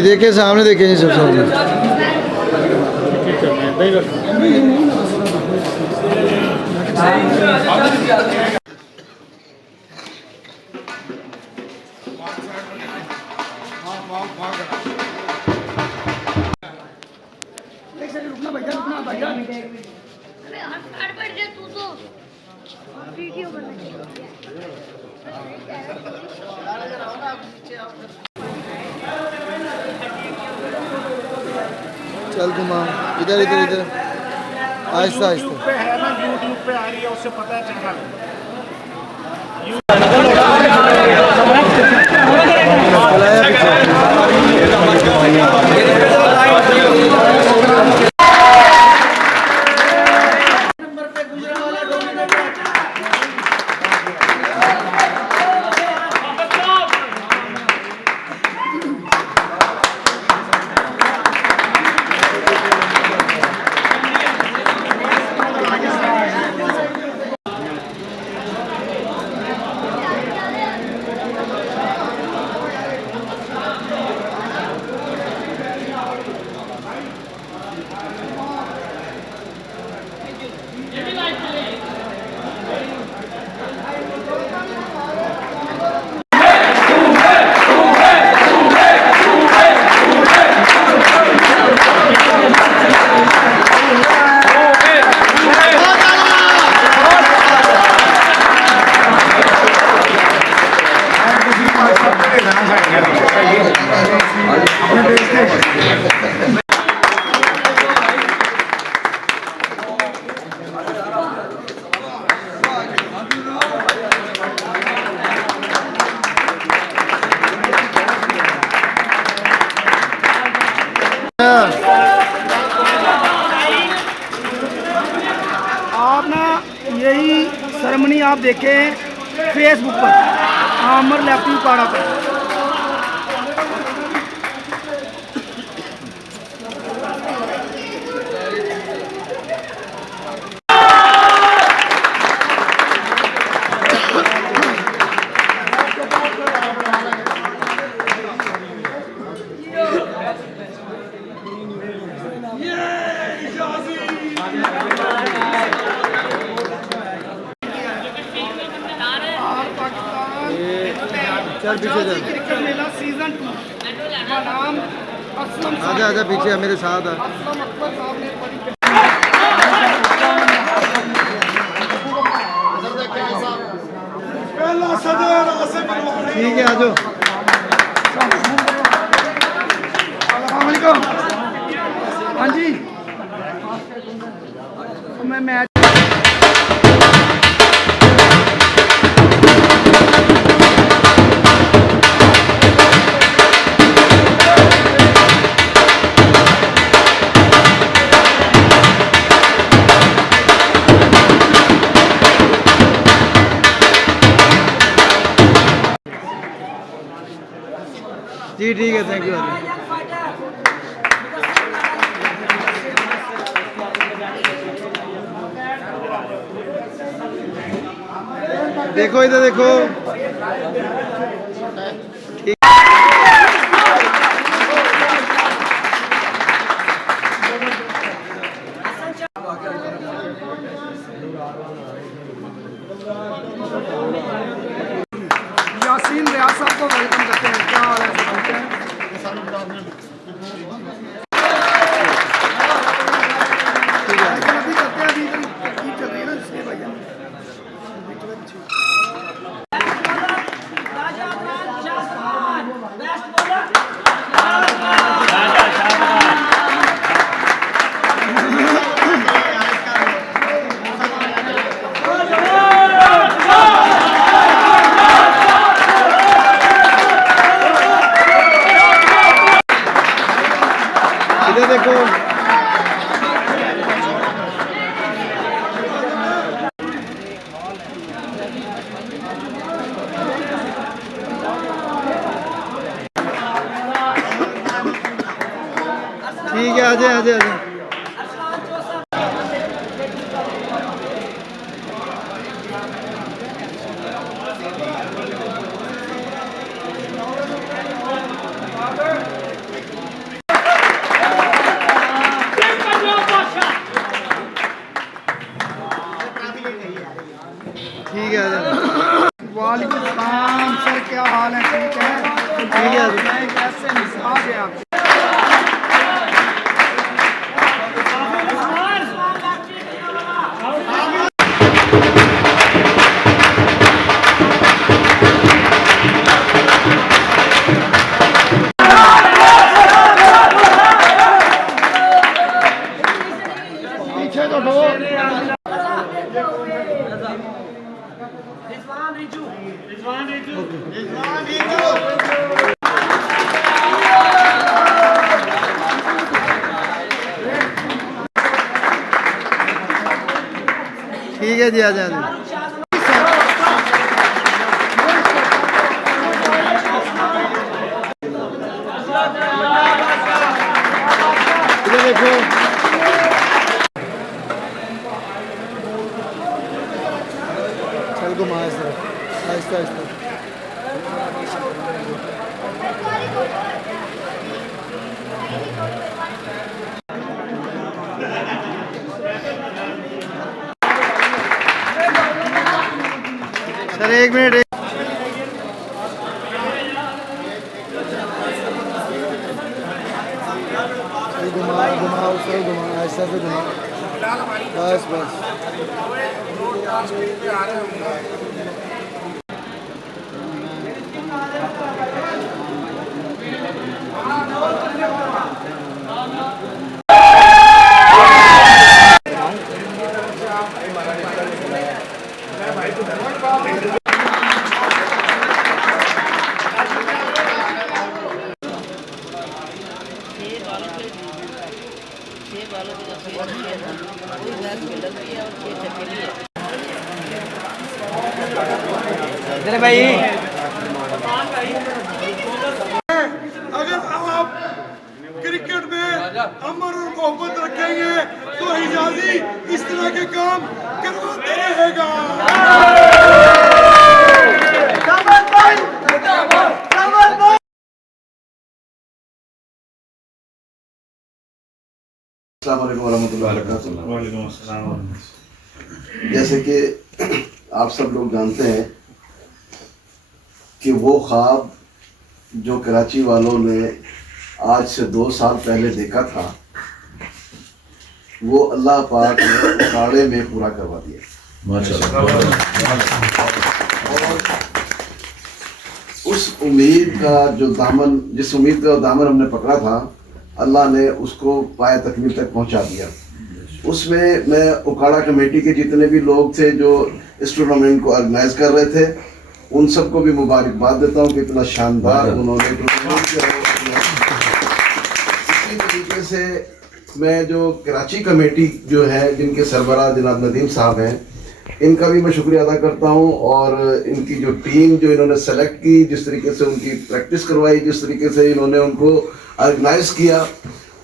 जी देखे सामने देखे जी सब सामने। रुकना भैया, रुकना भैया। अरे हट बैठ जा तू तो वीडियो बना। चल घुमा इधर इधर इधर आहिस्ता आहिस्ता। पे है ना, यूट्यूब पे आ रही है, उससे पता चल रहा है। आप ना यही सेरेमनी आप देखें फेसबुक पर आमर लेफ्टी पाड़ा पर। चल पीछे चल। क्रिकेट मेला सीजन 2 का नाम असलम आजा आजा पीछे मेरे साथ आ। असलम अकबर साहब ने बड़ी ठीक है आजो। अस्सलामुअलैकुम। हाँ जी मैं मैच जी ठीक है थैंक यू। देखो इधर देखो। यासीन रियाज साहब को वेलकम करते हैं। क्या हाल है? अभी करते हैं, अभी तरकीब चल रही है ना इसलिए भैया। इधर देखो। ठीक है आजे आजे आजे। वालेकुम सलाम सर, क्या हाल है? ठीक है, ठीक है। मैं कैसे मिजाज है आप? पीछे तो ठो ठीक है जी, आ जाए। इधर देखो, चल घुमा इस तरफ, आहिस्ता आहिस्ता। सर एक मिनट, घुमाओ घुमाओ सर, घुमाओ ऐसा से घुमाओ, बस बस। इधर भाई, अगर आप क्रिकेट में अमर और मोहब्बत रखेंगे तो हिजाजी इस तरह के काम करवाते रहेगा। अस्सलाम वालेकुम वरहमतुल्लाहि वबरकातुहू। जैसे कि आप सब लोग जानते हैं कि वो ख्वाब जो कराची वालों ने आज से 2 साल पहले देखा था, वो अल्लाह पाक ने उखाड़े में पूरा करवा दिया। और उस उम्मीद का जो दामन, जिस उम्मीद का दामन हमने पकड़ा था, अल्लाह ने उसको पाए तकमील तक पहुंचा दिया। उसमें मैं उखाड़ा कमेटी के जितने भी लोग थे जो इस टूर्नामेंट को ऑर्गेनाइज कर रहे थे, उन सबको भी मुबारकबाद देता हूँ कि इतना शानदार उन्होंने टूर्नामेंट किया। इसी तरीके से मैं जो कराची कमेटी जो है, जिनके सरबराह जनाब नदीम साहब हैं, इनका भी मैं शुक्रिया अदा करता हूँ। और इनकी जो टीम जो इन्होंने सेलेक्ट की, जिस तरीके से उनकी प्रैक्टिस करवाई, जिस तरीके से इन्होंने उनको ऑर्गेनाइज किया,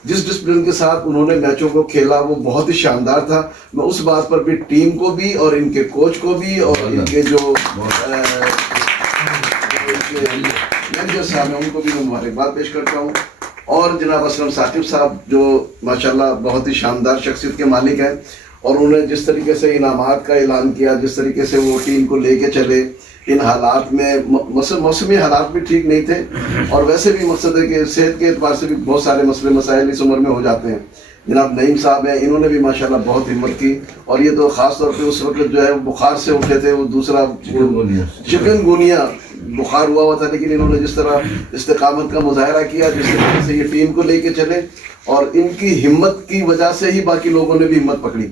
जिस डिसिप्लिन के साथ उन्होंने मैचों को खेला, वो बहुत ही शानदार था। मैं उस बात पर भी टीम को भी और इनके कोच को भी और इनके जो मैनेजर साहब हैं उनको भी मैं मुबारकबाद पेश करता हूँ। और जनाब असलम साकिब साहब जो माशाल्लाह बहुत ही शानदार शख्सियत के मालिक हैं, और उन्होंने जिस तरीके से इनामात का ऐलान किया, जिस तरीके से वो टीम को लेके चले इन हालात में, मौसमी हालात भी ठीक नहीं थे, और वैसे भी मकसद है कि सेहत के एतबार से भी बहुत सारे मसले मसाइल इस उम्र में हो जाते हैं। जनाब नईम साहब हैं, इन्होंने भी माशाल्लाह बहुत हिम्मत की, और ये तो ख़ास तौर पे उस वक्त जो है बुखार से उठे थे, वो दूसरा चिकनगुनिया बुखार हुआ था, लेकिन इन्होंने जिस तरह इस्तिकामत का मुजाहरा किया, जिस तरीके से ये टीम को लेके चले, और इनकी हिम्मत की वजह से ही बाकी लोगों ने भी हिम्मत पकड़ी।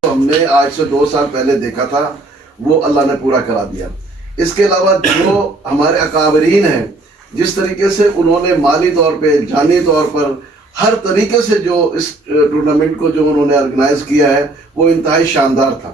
तो हमने आज से 2 साल पहले देखा था, वो अल्लाह ने पूरा करा दिया। इसके अलावा जो हमारे अकाबरीन हैं, जिस तरीके से उन्होंने माली तौर पे, जानी तौर पर, हर तरीके से जो इस टूर्नामेंट को जो उन्होंने ऑर्गेनाइज किया है, वो इंतहाई शानदार था।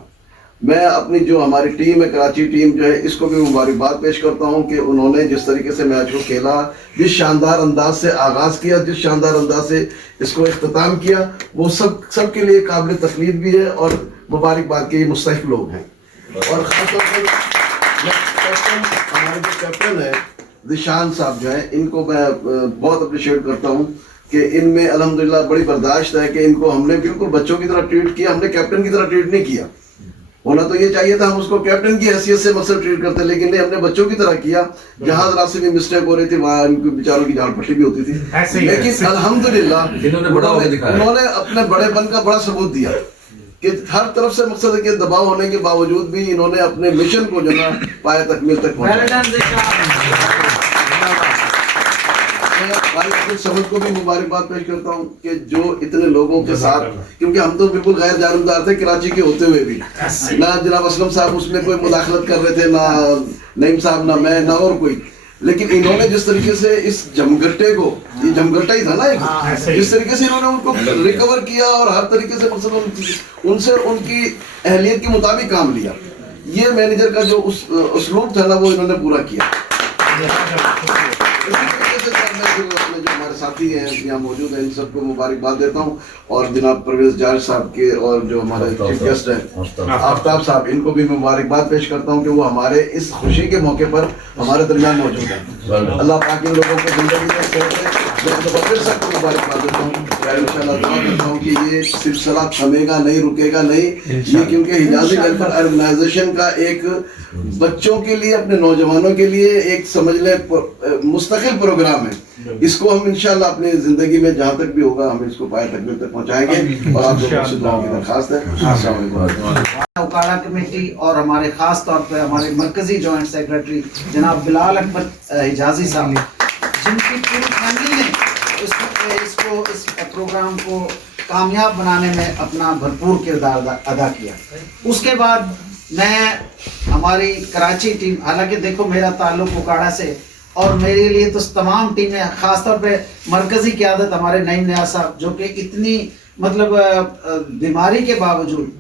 मैं अपनी जो हमारी टीम है, कराची टीम जो है, इसको भी मुबारकबाद पेश करता हूँ कि उन्होंने जिस तरीके से मैच को खेला, जिस शानदार अंदाज से आगाज़ किया, जिस शानदार अंदाज से इसको इख्तिताम किया, वो सब के लिए काबिल तकलीफ भी है और मुबारकबाद के मुस्तहिक लोग हैं। और ख़ासतौर पर हमारे जो कैप्टन है दिशान साहब जो हैं, इनको मैं बहुत अप्रिशिएट करता हूँ कि इनमें अल्हम्दुलिल्लाह बड़ी बर्दाश्त है कि इनको हमने बिल्कुल बच्चों की तरह ट्रीट किया, हमने कैप्टन की तरह ट्रीट नहीं किया। होना तो ये चाहिए था, हम उसको कैप्टन की हैसियत से मकसद ट्रीट करते, लेकिन नहीं, हमने बच्चों की तरह किया। जहां रास्ते में मिस्टेक हो रही थी वहां इनके बेचारों की जान पट्टी भी होती थी, लेकिन अल्हम्दुलिल्लाह उन्होंने अपने बड़ेपन का बड़ा सबूत दिया कि हर तरफ से मकसद के दबाव होने के बावजूद भी इन्होंने अपने मिशन को जो ना पाए तकमील तक पहुंचाया। भाई अब्दुल समद को भी मुबारकबाद पेश करता हूँ कि जो इतने लोगों के साथ, क्योंकि हम तो बिल्कुल गैर जानबदार थे कराची के होते हुए भी, ना जनाब असलम साहब उसमें कोई मुदाखलत कर रहे थे, ना नईम साहब, ना मैं, ना और कोई, लेकिन इन्होंने जिस तरीके से इस जमघटे को, ये जमघटा ही था ना एक, जिस तरीके से इन्होंने उनको रिकवर किया और हर तरीके से मतलब उनसे उनकी अहलियत के मुताबिक काम लिया, ये मैनेजर का जो उसलूब था ना वो इन्होंने पूरा किया। जो हमारे साथी हैं यहाँ मौजूद हैं इन सबको मुबारकबाद देता हूँ, और जनाब परवेज जाज साहब के और जो हमारे चीफ गेस्ट हैं आफ्ताब साहब, इनको भी मुबारकबाद पेश करता हूँ कि वो हमारे इस खुशी के मौके पर हमारे दरमियान मौजूद हैं। अल्लाह पाक इन लोगों को जिंदगी में फिर सबको मुबारकबाद देता हूँ। इंशाल्लाह दुआ करता हूँ कि ये सिलसिला थमेगा नहीं, रुकेगा नहीं, ये क्योंकि हिजाजी वेलफेयर ऑर्गेनाइजेशन का एक बच्चों के लिए, अपने नौजवानों के लिए एक समझ ले मुस्तकिल प्रोग्राम है। इसको हम इंशाल्लाह अपनी जिंदगी में जहाँ तक भी होगा हम इसको पाए तकमील तक पहुँचाएंगे, और आप लोगों से दुआओं की दरखास्त है। अस्सलाम वालेकुम। उकाड़ा कमेटी और हमारे खास तौर पे हमारे मरकजी जॉइंट सेक्रेटरी जनाब बिलाल अकबर हिजाजी साहब, जिनकी पूरी फैमिली ने इस प्रोग्राम को कामयाब बनाने में अपना भरपूर किरदार अदा किया। उसके बाद मैं हमारी कराची टीम, हालांकि देखो मेरा ताल्लुक उकाड़ा से, और मेरे लिए तो तमाम टीमें, खासतौर पे मरकजी क़यादत हमारे नईम नियाज़ साहब, जो कि इतनी मतलब बीमारी के बावजूद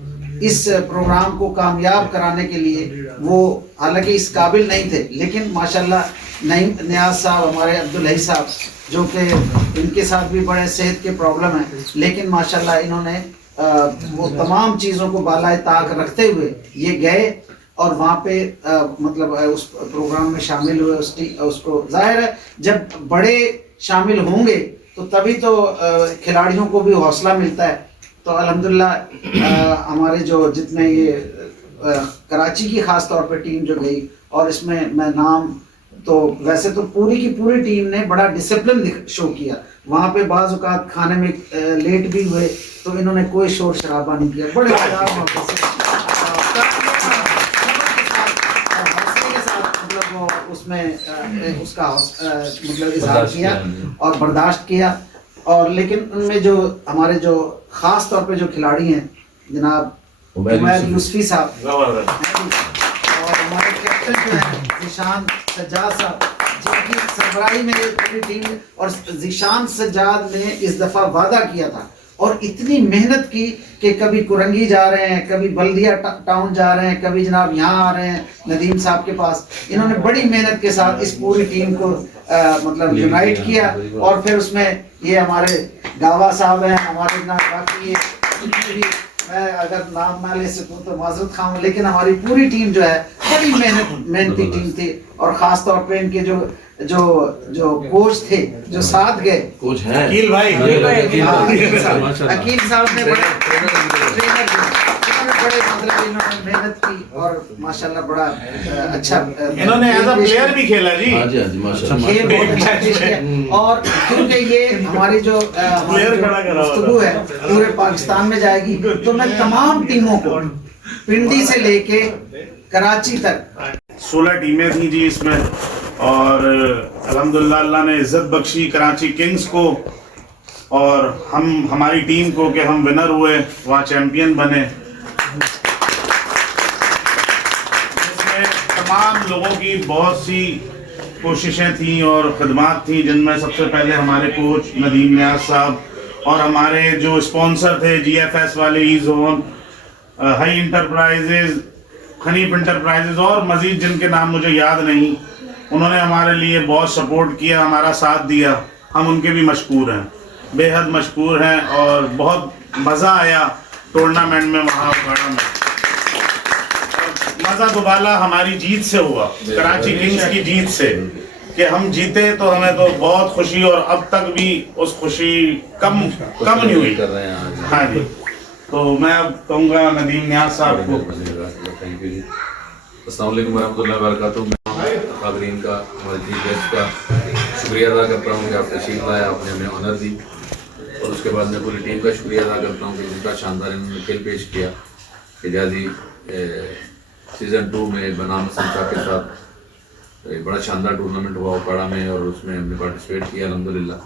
इस प्रोग्राम को कामयाब कराने के लिए वो हालांकि इस काबिल नहीं थे, लेकिन माशाल्लाह नईम नियाज़ साहब, हमारे अब्दुल हई साहब, जो कि इनके साथ भी बड़े सेहत के प्रॉब्लम है, लेकिन माशाल्लाह इन्होंने वो तमाम चीज़ों को बालाए ताक रखते हुए ये गए और वहाँ पे मतलब उस प्रोग्राम में शामिल हुए। उसको जाहिर है जब बड़े शामिल होंगे तो तभी तो खिलाड़ियों को भी हौसला मिलता है। तो अल्हम्दुलिल्लाह हमारे जो जितने ये कराची की ख़ास तौर पे टीम जो गई, और इसमें मैं नाम तो वैसे तो पूरी की पूरी टीम ने बड़ा डिसिप्लिन शो किया। वहाँ पे बाज़ औक़ात खाने में लेट भी हुए तो इन्होंने कोई शोर शराबा नहीं किया, बड़े उसमें उसका मतलब इज़हार किया और बर्दाश्त किया। और लेकिन उनमें जो हमारे जो ख़ास तौर पे जो खिलाड़ी हैं जनाब उमैर यूसुफी साहब और हमारे कैप्टन जो हैं ज़ीशान सज्जाद साहब, जिनकी सरबराही में पूरी टीम, और ज़ीशान सज्जाद ने इस दफ़ा वादा किया था और इतनी मेहनत की कि कभी कुरंगी जा रहे हैं, कभी बल्दिया टाउन जा रहे हैं, कभी जनाब यहाँ आ रहे हैं नदीम साहब के पास। इन्होंने बड़ी मेहनत के साथ इस पूरी टीम को मतलब यूनाइट किया, और फिर उसमें ये हमारे गावा साहब हैं, हमारे बाकी ये मैं अगर नाम ना ले सकूँ तो माजरत खाऊँ, लेकिन हमारी पूरी टीम जो है बड़ी मेहनती टीम थी। और ख़ास तौर पे इनके जो कोच थे जो साथ गए, कोच हैं अकील भाई, अकील साहब ने बड़े ट्रेनर थे, बड़े मतलब इन्होंने मेहनत की और माशाल्लाह बड़ा अच्छा इन्होंने एज अ प्लेयर भी खेला जी। हाँ जी माशाल्लाह, खेल बहुत अच्छा। और क्योंकि ये हमारी जो गुफ्तगू है पूरे पाकिस्तान में जाएगी, तो मैं तमाम टीमों को पिंडी से लेके कराची तक 16 टीमें थी जी इसमें, और अल्हम्दुलिल्लाह अल्लाह ने इज्जत बख्शी कराची किंग्स को और हमारी टीम को कि हम विनर हुए, वहाँ चैंपियन बने। इसमें तमाम लोगों की बहुत सी कोशिशें थी और खदमात थी, जिनमें सबसे पहले हमारे कोच नदीम नियाज़ साहब और हमारे जो स्पॉन्सर थे GFS वाले, ई जोन, हाई इंटरप्राइजेज, खनीफ इंटरप्राइजेज और मज़ीद जिनके नाम मुझे याद नहीं, उन्होंने हमारे लिए बहुत सपोर्ट किया, हमारा साथ दिया। हम उनके भी मशकूर हैं, बेहद मशकूर हैं, और बहुत मज़ा आया टूर्नामेंट में वहाँ उकाड़ा में। मज़ा दुबाला हमारी जीत से हुआ, कराची किंग्स की जीत से, कि हम जीते तो हमें तो बहुत खुशी, और अब तक भी उस खुशी कम नहीं हुई। हाँ जी, तो मैं अब कहूँगा नदीम न्याज साहब को। थैंक यू जी। अस्सलाम वालेकुम रहमतुल्लाहि व बरकातुहू। मैं खादरीन का, हमारे चीफ गेस्ट का शुक्रिया अदा करता हूँ कि आप तशरीफ लाए, आपने हमें ऑनर दी, और उसके बाद मैं पूरी टीम का शुक्रिया अदा करता हूँ कि जिनका शानदार इन्होंने खेल पेश किया। हिजाजी सीज़न 2 में बनाम संसा के साथ एक बड़ा शानदार टूर्नामेंट हुआ उपाड़ा में, और उसमें हमने पार्टिसिपेट किया अल्हम्दुलिल्लाह,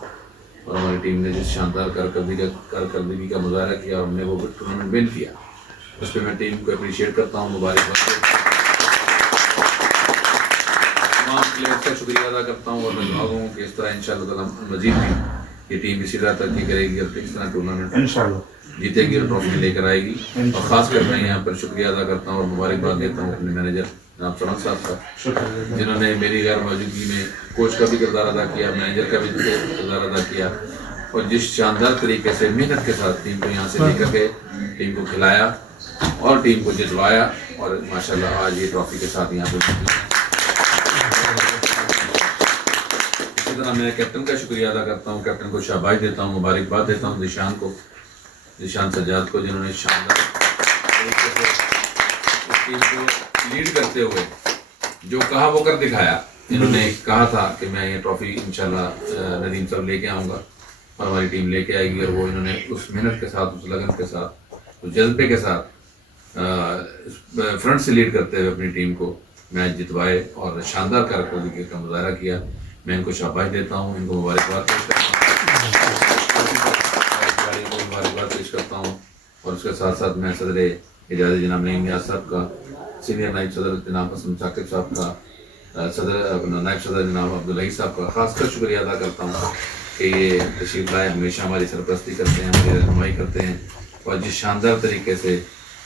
और हमारी टीम ने जिस शानदार कारकर्दगी का मुजाहरा किया, हमने वो टूर्नामेंट विन किया। उस पर मैं टीम को अप्रिशिएट करता हूँ, मुबारकबाद, तमाम प्लेयर्स का शुक्रिया अदा करता हूँ, और मैं दुआ हूँ कि इस तरह इंशाअल्लाह मजीद भी ये टीम इसी तरह तरक्की करेगी और इस तरह टूर्नामेंट इंशाअल्लाह जीतेगी और ट्रॉफी लेकर आएगी। और ख़ासकर मैं यहाँ पर शुक्रिया अदा करता हूँ और मुबारकबाद देता हूँ अपने मैनेजर जनाब समद साहब का, जिन्होंने मेरी गैर मौजूदगी में कोच का भी किरदार अदा किया, मैनेजर का भी किरदार अदा किया, और जिस शानदार तरीके से मेहनत के साथ टीम को यहाँ से लेकर के टीम को खिलाया और टीम को जितवाया, और माशाल्लाह आज ये ट्रॉफी के साथ यहाँ पे। इसी तरह मैं कैप्टन का शुक्रिया अदा करता हूँ, कैप्टन को शाबाश देता हूँ, मुबारकबाद देता हूँ निशान सज्जाद को, जिन्होंने शानदार तरीके से इस टीम को लीड करते हुए जो कहा वो कर दिखाया। इन्होंने कहा था कि मैं ये ट्रॉफी इंशाल्लाह नदीम साहब लेके आऊँगा, और हमारी टीम लेके आएगी, और वो इन्होंने उस मेहनत के साथ, उस लगन के साथ, उस जज्बे के साथ फ्रंट से लीड करते हुए अपनी टीम को मैच जितवाए और शानदार कारकर्दगी का मुजाहरा किया। मैं इनको शाबाश देता हूँ, इनको मुबारकबाद पेश करता हूँ, और उसके साथ साथ मैं सदर हिजाजी जनाब नईम नियाज़ साहब का, सीनियर नायब सदर जनाब असलम साकिब साहब का, नायब सदर जनाब अब्दुल्लाही साहब का खासकर शुक्रिया अदा करता हूँ कि ये तशरीफ लाए, हमेशा हमारी सरपरस्ती करते हैं, हमारी रहनुमाई करते हैं, और जिस शानदार तरीके से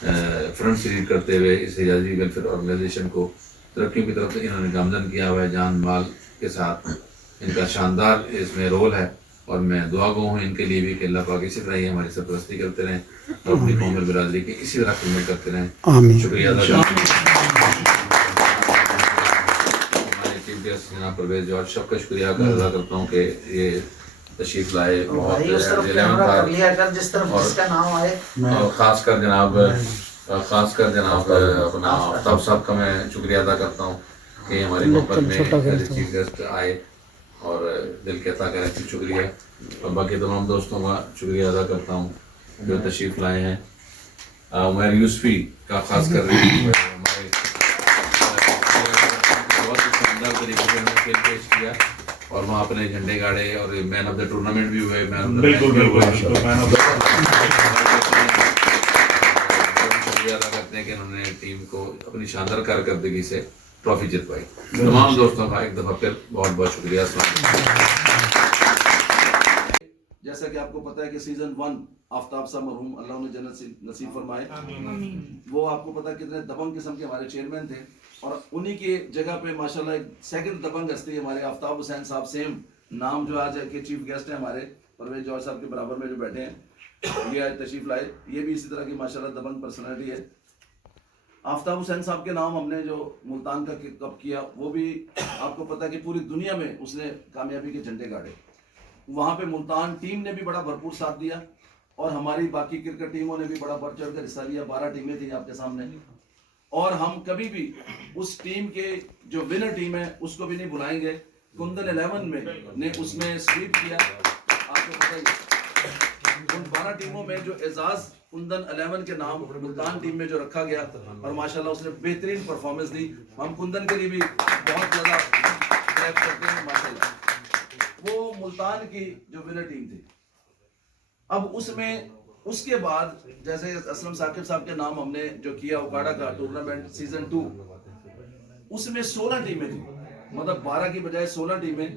फ्रंट से लीड करते हुए इस हिजाजी वेलफेयर ऑर्गेनाइजेशन को तरक्की की तरफ इन्होंने गामजन किया हुआ है, जान माल के साथ। इनका शानदार इसमें रोल है, और मैं दुआ गो हूँ इनके लिए भी कि अल्लाह पाक इसी तरह ही हमारी सरपरस्ती करते रहें और अपनी कौम और बिरादरी की इसी तरह खिदमत करते रहें। शुक्रिया अदा करता हूँ हमारे चीफ गेस्ट जनाब परवेज जॉर्ज साहब का शुक्रिया अदा करता हूँ कि ये तशरीफ लाए, और खासकर जनाब अपना आफ्ताब साहब का मैं शुक्रिया अदा करता हूँ कि हमारी मोहब्बत में चीफ गेस्ट आए और दिल कहता करें कि शुक्रिया, और बाकी तमाम दोस्तों का शुक्रिया अदा करता हूँ जो तशरीफ़ लाए हैं। उमर यूसुफी का खास कर हमारे बहुत ही शानदार तरीके से उन्होंने खेल पेश किया, और वहाँ अपने झंडे गाड़े, और मैन ऑफ द टूर्नामेंट भी हुए, मैन ऑफ द मैच भी हुए। शुक्रिया अदा करते हैं कि उन्होंने टीम को अपनी शानदार कारकर्दगी से ट्रॉफी जितवाई। तमाम दोस्तों का एक दफ़ा फिर बहुत बहुत शुक्रिया। जैसा कि आपको पता है कि सीजन 1 आफ्ताब साहब मरहूम अल्लाह उन्हें जन्नत नसीब फरमाए, वो आपको पता है कितने दबंग किस्म के हमारे चेयरमैन थे, और उन्हीं के जगह पे माशाल्लाह एक सेकंड दबंग हस्ती हमारे आफ्ताब हुसैन साहब, सेम नाम जो आज के चीफ गेस्ट हैं हमारे परवेज जॉर्ज साहब के बराबर में जो बैठे हैं, ये आज तशरीफ लाए, ये भी इसी तरह की माशाल्लाह दबंग पर्सनैलिटी है। आफ्ताब हुसैन साहब के नाम हमने जो मुल्तान का कप किया, वो भी आपको पता है कि पूरी दुनिया में उसने कामयाबी के झंडे गाड़े। वहाँ पे मुल्तान टीम ने भी बड़ा भरपूर साथ दिया, और हमारी बाकी क्रिकेट टीमों ने भी बड़ा बढ़ चढ़ कर हिस्सा लिया। 12 टीमें थी आपके सामने, और हम कभी भी उस टीम के जो विनर टीम है उसको भी नहीं भुलाएंगे। कुंदन 11 में ने उसमें स्वीप किया, आपको पता ही उन 12 टीमों में जो एजाज कुंदन 11 के नाम मुल्तान टीम में जो रखा गया, और माशाल्लाह उसने बेहतरीन परफॉर्मेंस दी। हम कुंदन के लिए भी बहुत ज़्यादा क्लैप करते हैं माशाल्लाह। वो मुल्तान की जो विनर टीम थी, अब उसमें उसके बाद जैसे असलम साकिब साहब के नाम हमने जो किया उकाड़ा का टूर्नामेंट सीजन 2, उसमें 16 टीमें थी, मतलब 12 की बजाय 16 टीमें,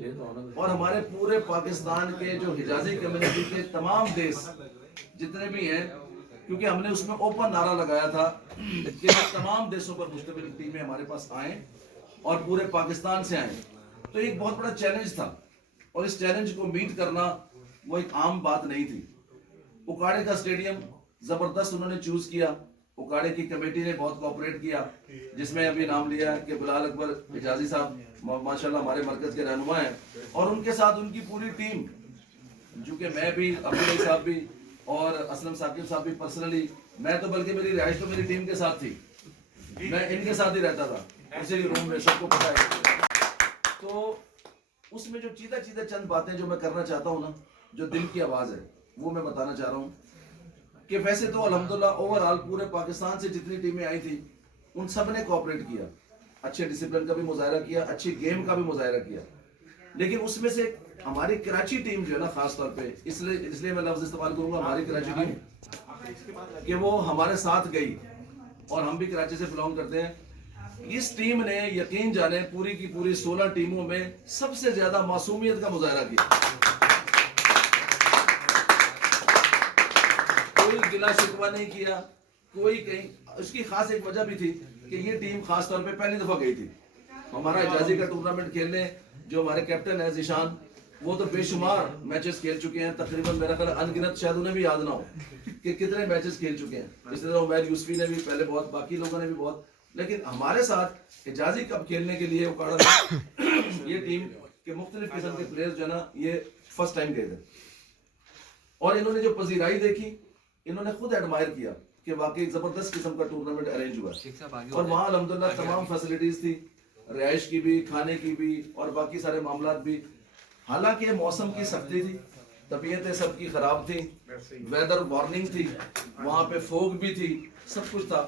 और हमारे पूरे पाकिस्तान के जो हिजाजी कम्युनिटी के तमाम देश जितने भी हैं, क्योंकि हमने उसमें ओपन नारा लगाया था कि तमाम देशों पर मुश्तमिल टीमें हमारे पास आएँ और पूरे पाकिस्तान से आएँ, तो एक बहुत बड़ा चैलेंज था, और इस चैलेंज को मीट करना वो एक आम बात नहीं थी। उकाड़े का स्टेडियम ज़बरदस्त उन्होंने चूज़ किया, उकाड़े की कमेटी ने बहुत कोऑपरेट किया, जिसमें अभी नाम लिया कि बिलाल अकबर हिजाजी साहब माशाल्लाह हमारे मरकज़ के रहनुमा हैं, और उनके साथ उनकी पूरी टीम, जो कि मैं भी, अब्दुल्लाही साहब भी, और असलम साकिब साहब भी पर्सनली, मैं तो बल्कि मेरी रिहाइश तो मेरी टीम के साथ थी, मैं इनके साथ ही रहता था इसी रूम में, सबको पता है। तो उसमें जो चीदा चंद बातें जो मैं करना चाहता हूँ ना, जो दिल की आवाज़ है, वो मैं बताना चाह रहा हूँ कि वैसे तो अल्हम्दुलिल्लाह ओवरऑल पूरे पाकिस्तान से जितनी टीमें आई थी उन सब ने कोऑपरेट किया, अच्छे डिसिप्लिन का भी मुजाहरा किया, अच्छी गेम का भी मुजाहरा किया। लेकिन उसमें से हमारी कराची टीम जो है ना, खास तौर पे इसलिए मैं लफ्ज इस्तेमाल करूंगा हमारी कराची टीम, कि वो हमारे साथ गई और हम भी कराची से बिलोंग करते हैं। इस टीम ने यकीन जाने पूरी की पूरी 16 टीमों में सबसे ज्यादा मासूमियत का मुजाहरा किया। कोई गिला शिकवा नहीं किया, कोई कहीं, उसकी खास एक वजह भी थी कि ये टीम खास तौर पे पहली दफा गई थी हमारा हिजाजी का टूर्नामेंट खेलने। जो हमारे कैप्टन है जिशान, वो तो बेशुमार मैचेस खेल चुके हैं, तकरीबन मेरा ख्याल अनगिनत, शायद उन्हें भी याद ना हो कि कितने मैचेस खेल चुके हैं। इसी तरह उमैर यूसुफी ने भी पहले बहुत, बाकी लोगों ने भी बहुत, लेकिन हमारे साथ हिजाजी कप खेलने के लिए उकाड़ा ये टीम के मुख्तलिफ किस्म के प्लेयर्स जो है ना, ये फर्स्ट टाइम गए थे और इन्होंने जो पजीराई देखी, इन्होंने खुद एडमायर किया कि वाकई जबरदस्त किस्म का टूर्नामेंट अरेंज हुआ और वहाँ अल्हम्दुलिल्लाह तमाम फैसिलिटीज थी, रिहाइश की भी, खाने की भी और बाकी सारे मामलात भी। हालांकि मौसम की सख्ती थी, तबीयतें सबकी खराब थी, वेदर वार्निंग थी, वहाँ पे फोग भी थी, सब कुछ था।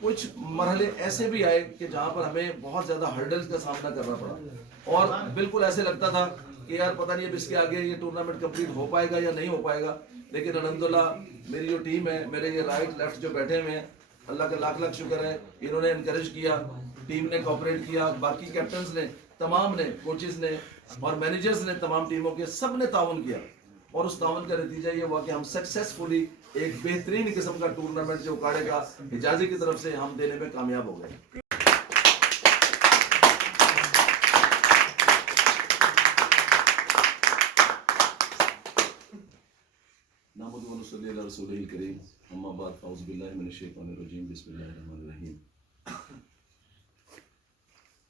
कुछ मरहले ऐसे भी आए कि जहाँ पर हमें बहुत ज्यादा हर्डल्स का सामना करना पड़ा और बिल्कुल ऐसे लगता था कि यार पता नहीं अब इसके आगे ये टूर्नामेंट कंप्लीट हो पाएगा या नहीं हो पाएगा। लेकिन अल्हम्दुलिल्लाह मेरी जो टीम है, मेरे ये राइट लेफ्ट जो बैठे हुए हैं, अल्लाह का लाख लाख शुक्र है, इन्होंने इनकरेज किया, टीम ने कोऑपरेट किया, बाकी कैप्टन्स ने, तमाम ने, कोचेस ने और मैनेजर्स ने, तमाम टीमों के सब ने ताउन किया और उस ताउन का नतीजा ये हुआ कि हम सक्सेसफुली एक बेहतरीन किस्म का टूर्नामेंट जो उकाड़े का हिजाजी की तरफ से हम देने में कामयाब हो गए।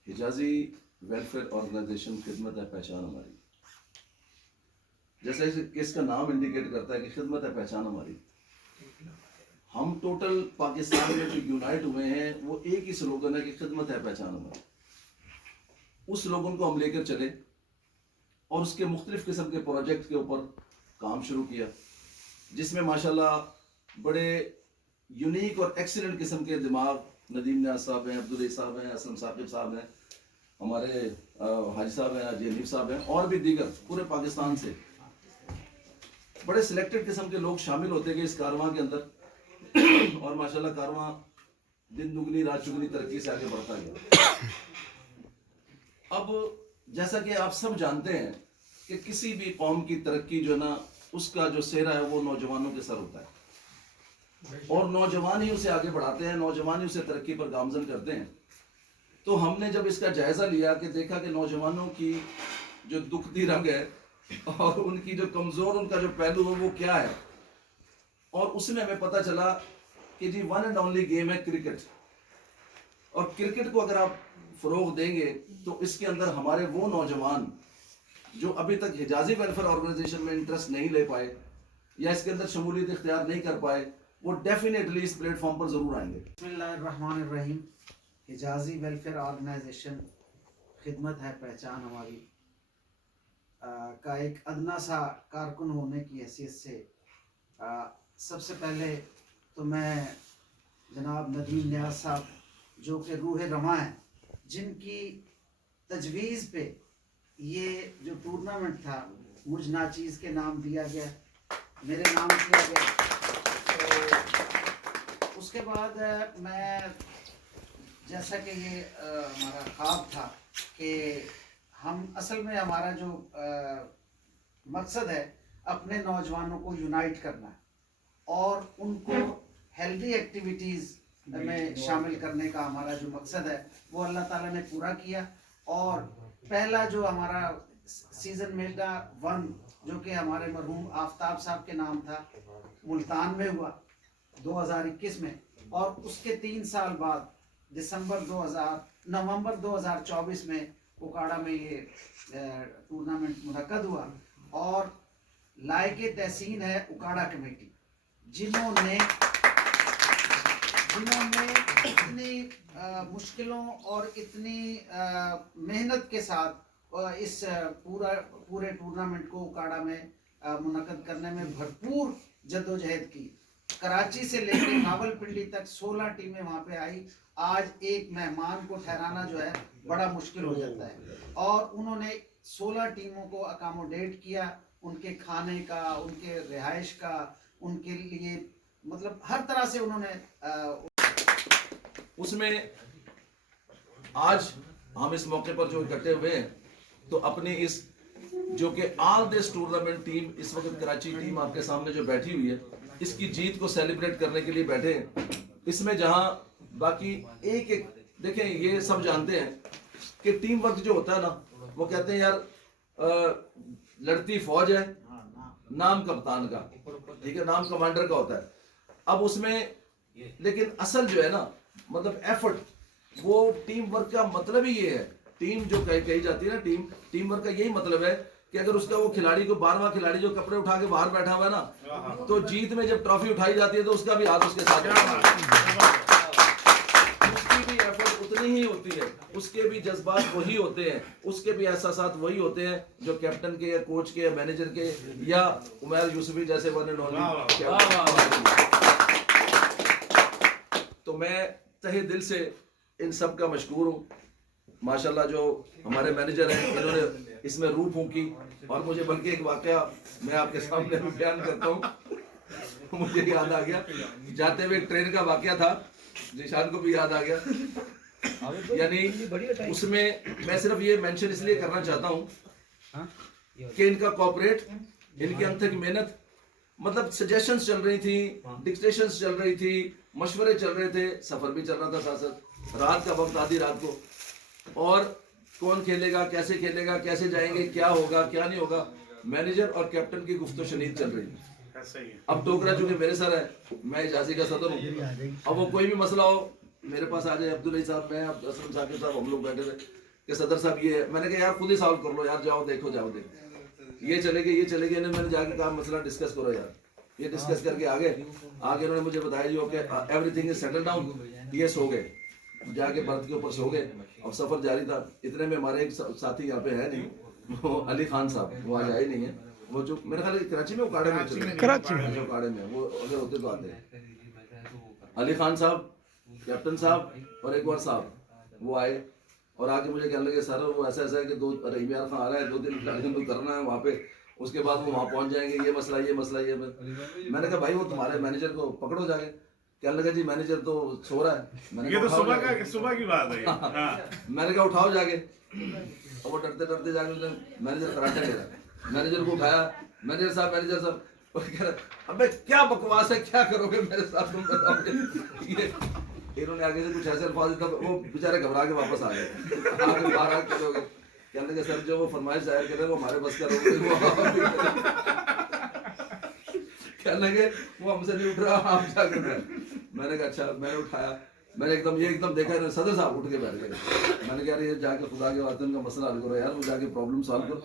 हिजाजी वेलफेयर ऑर्गेनाइजेशन खिदमत है पहचान हमारी, जैसे इसका नाम इंडिकेट करता है कि खिदमत है पहचान हमारी। हम टोटल पाकिस्तान में जो यूनाइट हुए हैं वो एक ही स्लोगन है कि खिदमत है पहचान हमारी। उस स्लोगन को हम लेकर चले और उसके मुख्तलिफ किस्म के प्रोजेक्ट के ऊपर काम शुरू किया, जिसमें माशाल्लाह बड़े यूनिक और एक्सीलेंट किस्म के दिमाग नदीम न्याज साहब हैं, अब्दुल साहब हैं, असलम साकिब साहब हैं, हमारे हाजी साहब हैं, हनीफ साहब हैं और भी दीगर पूरे पाकिस्तान से बड़े सिलेक्टेड किस्म के लोग शामिल होते गए इस कारवां के अंदर और माशाल्लाह कारवां दिन दुगनी रात चुगनी तरक्की से आगे बढ़ता गया। अब जैसा कि आप सब जानते हैं कि किसी भी कौम की तरक्की जो ना, उसका जो सेहरा है वो नौजवानों के सर होता है और नौजवान ही उसे आगे बढ़ाते हैं, नौजवान ही उसे तरक्की पर गामजन करते हैं। तो हमने जब इसका जायजा लिया कि देखा कि नौजवानों की जो दुखती रंग है और उनकी जो कमजोर, उनका जो पहलू है वो क्या है, और उसमें हमें पता चला कि जी वन एंड ओनली गेम है क्रिकेट, और क्रिकेट को अगर आप फरोग देंगे तो इसके अंदर हमारे वो नौजवान जो अभी तक हिजाजी वेलफेयर ऑर्गेनाइजेशन में इंटरेस्ट नहीं ले पाए या इसके अंदर शमूलियत इख्तियार नहीं कर पाए, वो डेफिनेटली इस प्लेटफॉर्म पर जरूर आएंगे। बिस्मिल्लाहिर्रहमानिर्रहीम। हिजाजी वेलफेयर ऑर्गेनाइजेशन खिदमत है पहचान हमारी का एक अदना सा कारकुन होने की हैसियत से सबसे पहले तो मैं जनाब नदीम न्याज साहब जो कि रूह रमा हैं, जिनकी तजवीज़ पे ये जो टूर्नामेंट था मुझ नाचीज़ के नाम दिया गया, मेरे नाम किया गया। तो उसके बाद मैं, जैसा कि ये हमारा ख्वाब था कि हम असल में हमारा जो मकसद है अपने नौजवानों को यूनाइट करना है और उनको हेल्दी एक्टिविटीज़ में शामिल करने का हमारा जो मकसद है वो अल्लाह ताला ने पूरा किया। और पहला जो हमारा सीज़न मेगा 1 जो कि हमारे मरहूम आफ्ताब साहब के नाम था, मुल्तान में हुआ 2021 में, और उसके 3 साल बाद नवंबर 2024 में उकाड़ा में ये टूर्नामेंट मुनक्कद हुआ। और लायके तहसीन है उकाड़ा कमेटी जिन्होंने इतनी मुश्किलों और इतनी मेहनत के साथ इस पूरे टूर्नामेंट को उकाड़ा में मुनक्कद करने में भरपूर जद्दोजहद की। कराची से लेकर रावलपिंडी तक 16 टीमें वहाँ पे आई। आज एक मेहमान को ठहराना जो है बड़ा मुश्किल हो जाता है, और उन्होंने 16 टीमों को अकोमोडेट किया, उनके खाने का, उनके रिहाइश का, उनके लिए मतलब हर तरह से उन्होंने उसमें आज हम इस मौके पर जो इकट्ठे हुए हैं, तो अपनी इस जो कि ऑल दिस टूर्नामेंट टीम इस वक्त कराची टीम आपके सामने जो बैठी हुई है, इसकी जीत को सेलिब्रेट करने के लिए बैठे हैं। इसमें जहां बाकी एक एक देखें, ये सब जानते हैं कि टीम वर्क जो होता है ना, वो कहते हैं यार लड़ती फौज है, नाम कप्तान का, ठीक है, नाम कमांडर का होता है। अब उसमें लेकिन असल जो है ना, मतलब एफर्ट, वो टीम वर्क का मतलब ही ये है। टीम जो कही जाती है ना, टीम वर्क का यही मतलब है कि अगर उसका वो खिलाड़ी को 12वां खिलाड़ी जो कपड़े उठा के बाहर बैठा हुआ है ना, तो जीत में जब ट्रॉफी उठाई जाती है तो उसका भी हाथ उसके साथ, उसकी भी एफर्ट उतनी ही होती है, उसके भी जज्बात वही होते हैं, उसके भी एहसासात वही होते हैं जो कैप्टन के या कोच के या मैनेजर के या उमैर यूसुफी जैसे वन एंड ओनली। तो मैं तहे दिल से इन सब का मशकूर हूँ। माशाल्लाह जो हमारे मैनेजर हैं, इन्होंने इसमें रूह फूंकी। और मुझे बल्कि एक वाकया मैं आपके सामने बयान करता हूँ, मुझे याद आ गया, जाते हुए ट्रेन का वाकया था, जिशान को भी याद आ गया। यानी उसमें मैं सिर्फ ये मेंशन इसलिए करना चाहता हूँ कि इनका कॉपरेट, इनकी अनथक मेहनत, मतलब सजेशंस चल रही थी, डिक्टेशंस चल रही थी, मशवरे चल रहे थे, सफर भी चल रहा था साथ साथ, रात का वक्त, आधी रात को, और कौन खेलेगा, कैसे जाएंगे, क्या होगा क्या नहीं होगा, मैनेजर और कैप्टन की गुफ्तो शनीद चल रही है। अब टोकरा चूंकि मेरे सर है, मैं इजाजी का सदर हूँ, अब वो कोई भी मसला हो मेरे पास आ जाए, अब्दुल साहब, मैं असलम साकिब साहब, हम लोग बैठे थे कि सदर साहब ये है, मैंने कहा यार खुद ही सॉल्व कर लो यार, जाओ देखो, ये चलेगी, मैंने जाके कहा मसला डिस्कस करो यार, ये डिस्कस करके आगे उन्होंने मुझे बताया जी okay everything is settle down, ये सो गए, जाके बर्थ के ऊपर सो गए। अब सफर जारी था। इतने में हमारे एक साथी यहाँ पे है नहीं, वो अली खान साहब, वो आज आए नहीं है, वो जो मेरे ख्याल कराची में उकाड़े में उकाड़े में वो अगर होते तो आते हैं। अली खान साहब, कैप्टन साहब और एक और साहब, वो आए और आके मुझे कहने लगे सर वो ऐसा है कि रहीम यार खान आ रहा है, 2-3 खिलाड़ियों को करना है वहाँ पे, उसके बाद वो वहाँ पहुँच जाएंगे, ये मसला ये। मैंने कहा भाई वो तुम्हारे मैनेजर को पकड़ो जाके। कहने लगा जी मैनेजर तो सो रहा है। मैंने ये तो सुबह की बात है। मैंने कहा उठाओ जाके। और वो डरते जाके उसने मैनेजर कराटे ले रहा, मैनेजर को उठाया, मैनेजर साहब कह रहे अबे क्या बकवास है, क्या करोगे मेरे साथ, तुम बताओगे। ये इन्होंने आगे से कुछ ऐसे अल्फाज, वो बेचारे घबरा के वापस आ गए, आगे बाहर आ करोगे। कहने लगे सर जो वो फरमाइश जाहिर कर रहे वो हमारे बस का रोक, कहने लगे वो हमसे नहीं उठ रहा, आप क्या कर रहे हैं। मैंने कहा अच्छा, मैंने उठाया, मैंने एकदम देखा सदर साहब उठ के बैठ गए। मैंने कहा ये जाके खुदा के वास्ते उनका मसला हल करो यार, वो जाके प्रॉब्लम सॉल्व करो।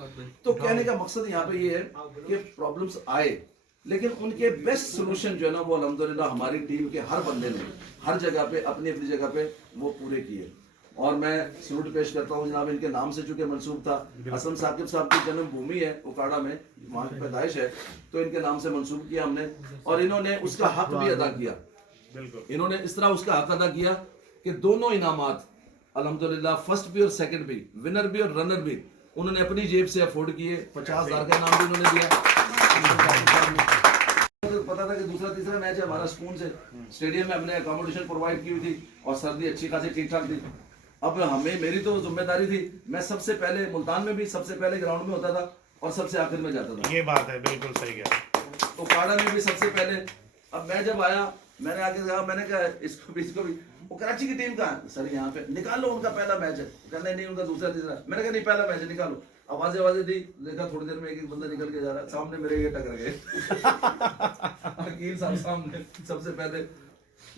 तो कहने का मकसद यहाँ पे ये है कि प्रॉब्लम्स आए, लेकिन उनके बेस्ट सोल्यूशन जो है ना, वो अल्हम्दुलिल्लाह हमारी टीम के हर बंदे ने हर जगह पे अपनी जगह पे वो पूरे किए। और मैं सल्यूट पेश करता हूँ जनाब, इनके नाम से चूंकि मंसूब था, असलम साकिब साहब की जन्मभूमि है उकाड़ा में, वहाँ की पैदाइश है, तो इनके नाम से मंसूब किया हमने, और इन्होंने उसका हक भी अदा किया। इन्होंने इस तरह उसका हक अदा किया कि दोनों इनामात अल्हम्दुलिल्लाह, फर्स्ट भी और सेकंड भी, विनर भी और रनर भी, उन्होंने अपनी जेब से अफोर्ड किए। 50,000 का इनाम भी उन्होंने दिया। पता था कि दूसरा तीसरा मैच है हमारा स्पून से, स्टेडियम में हमने अकोमोडेशन प्रोवाइड की हुई थी और सर्दी अच्छी खासी ठीक ठाक थी। अब मेरी तो जिम्मेदारी थी, मैं सबसे पहले मुल्तान में भी सबसे पहले ग्राउंड में होता था और सबसे आखिर में जाता था। ये बात है, बिल्कुल सही कहा। उकाड़ा में भी सबसे पहले। अब मैं जब आया, मैंने आके कहा, मैंने कहा इसको भी वो कराची की टीम का है सर, यहाँ पे निकाल लो, उनका पहला मैच है। कहना नहीं उनका दूसरा तीसरा। मैंने कहा नहीं पहला मैच है, निकालो। आवाजें दी, देखा थोड़ी देर में एक बंदा निकल के जा रहा है, सामने मेरे ये टकर गए वकील साहब सामने सबसे पहले।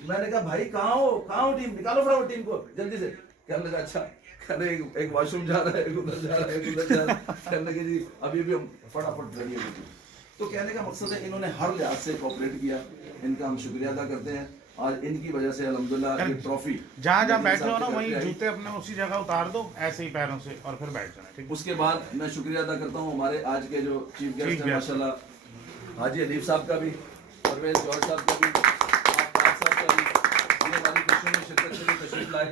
मैंने कहा भाई कहाँ हो टीम, निकालो फटाफट टीम को जल्दी से। कहने लगा अच्छा, कहने एक वॉशरूम जा रहा है, एक उधर जा रहा है, एक उधर जा रहा है। कहने लगे जी अभी हम फटाफट रेडी। तो कहने का मकसद है इन्होंने हर लिहाज से कोऑपरेट किया। इनका हम शुक्रिया अदा करते हैं। आज इनकी वजह से अल्हम्दुलिल्लाह ये ट्रॉफी जहाँ जहाँ बैठे हो ना वहीं जूते अपने उसी जगह उतार दो ऐसे ही पैरों से और फिर बैठ जाना, ठीक है। उसके बाद मैं शुक्रिया अदा करता हूँ हमारे आज के जो चीफ गेस्ट हैं माशाल्लाह हाजी हनीफ साहब का भी, परवेज जॉर्ज साहब का भी, आफ्ताब साहब का भी, ये हमारी खुशियों में शिरकत के लिए तशरीफ लाए।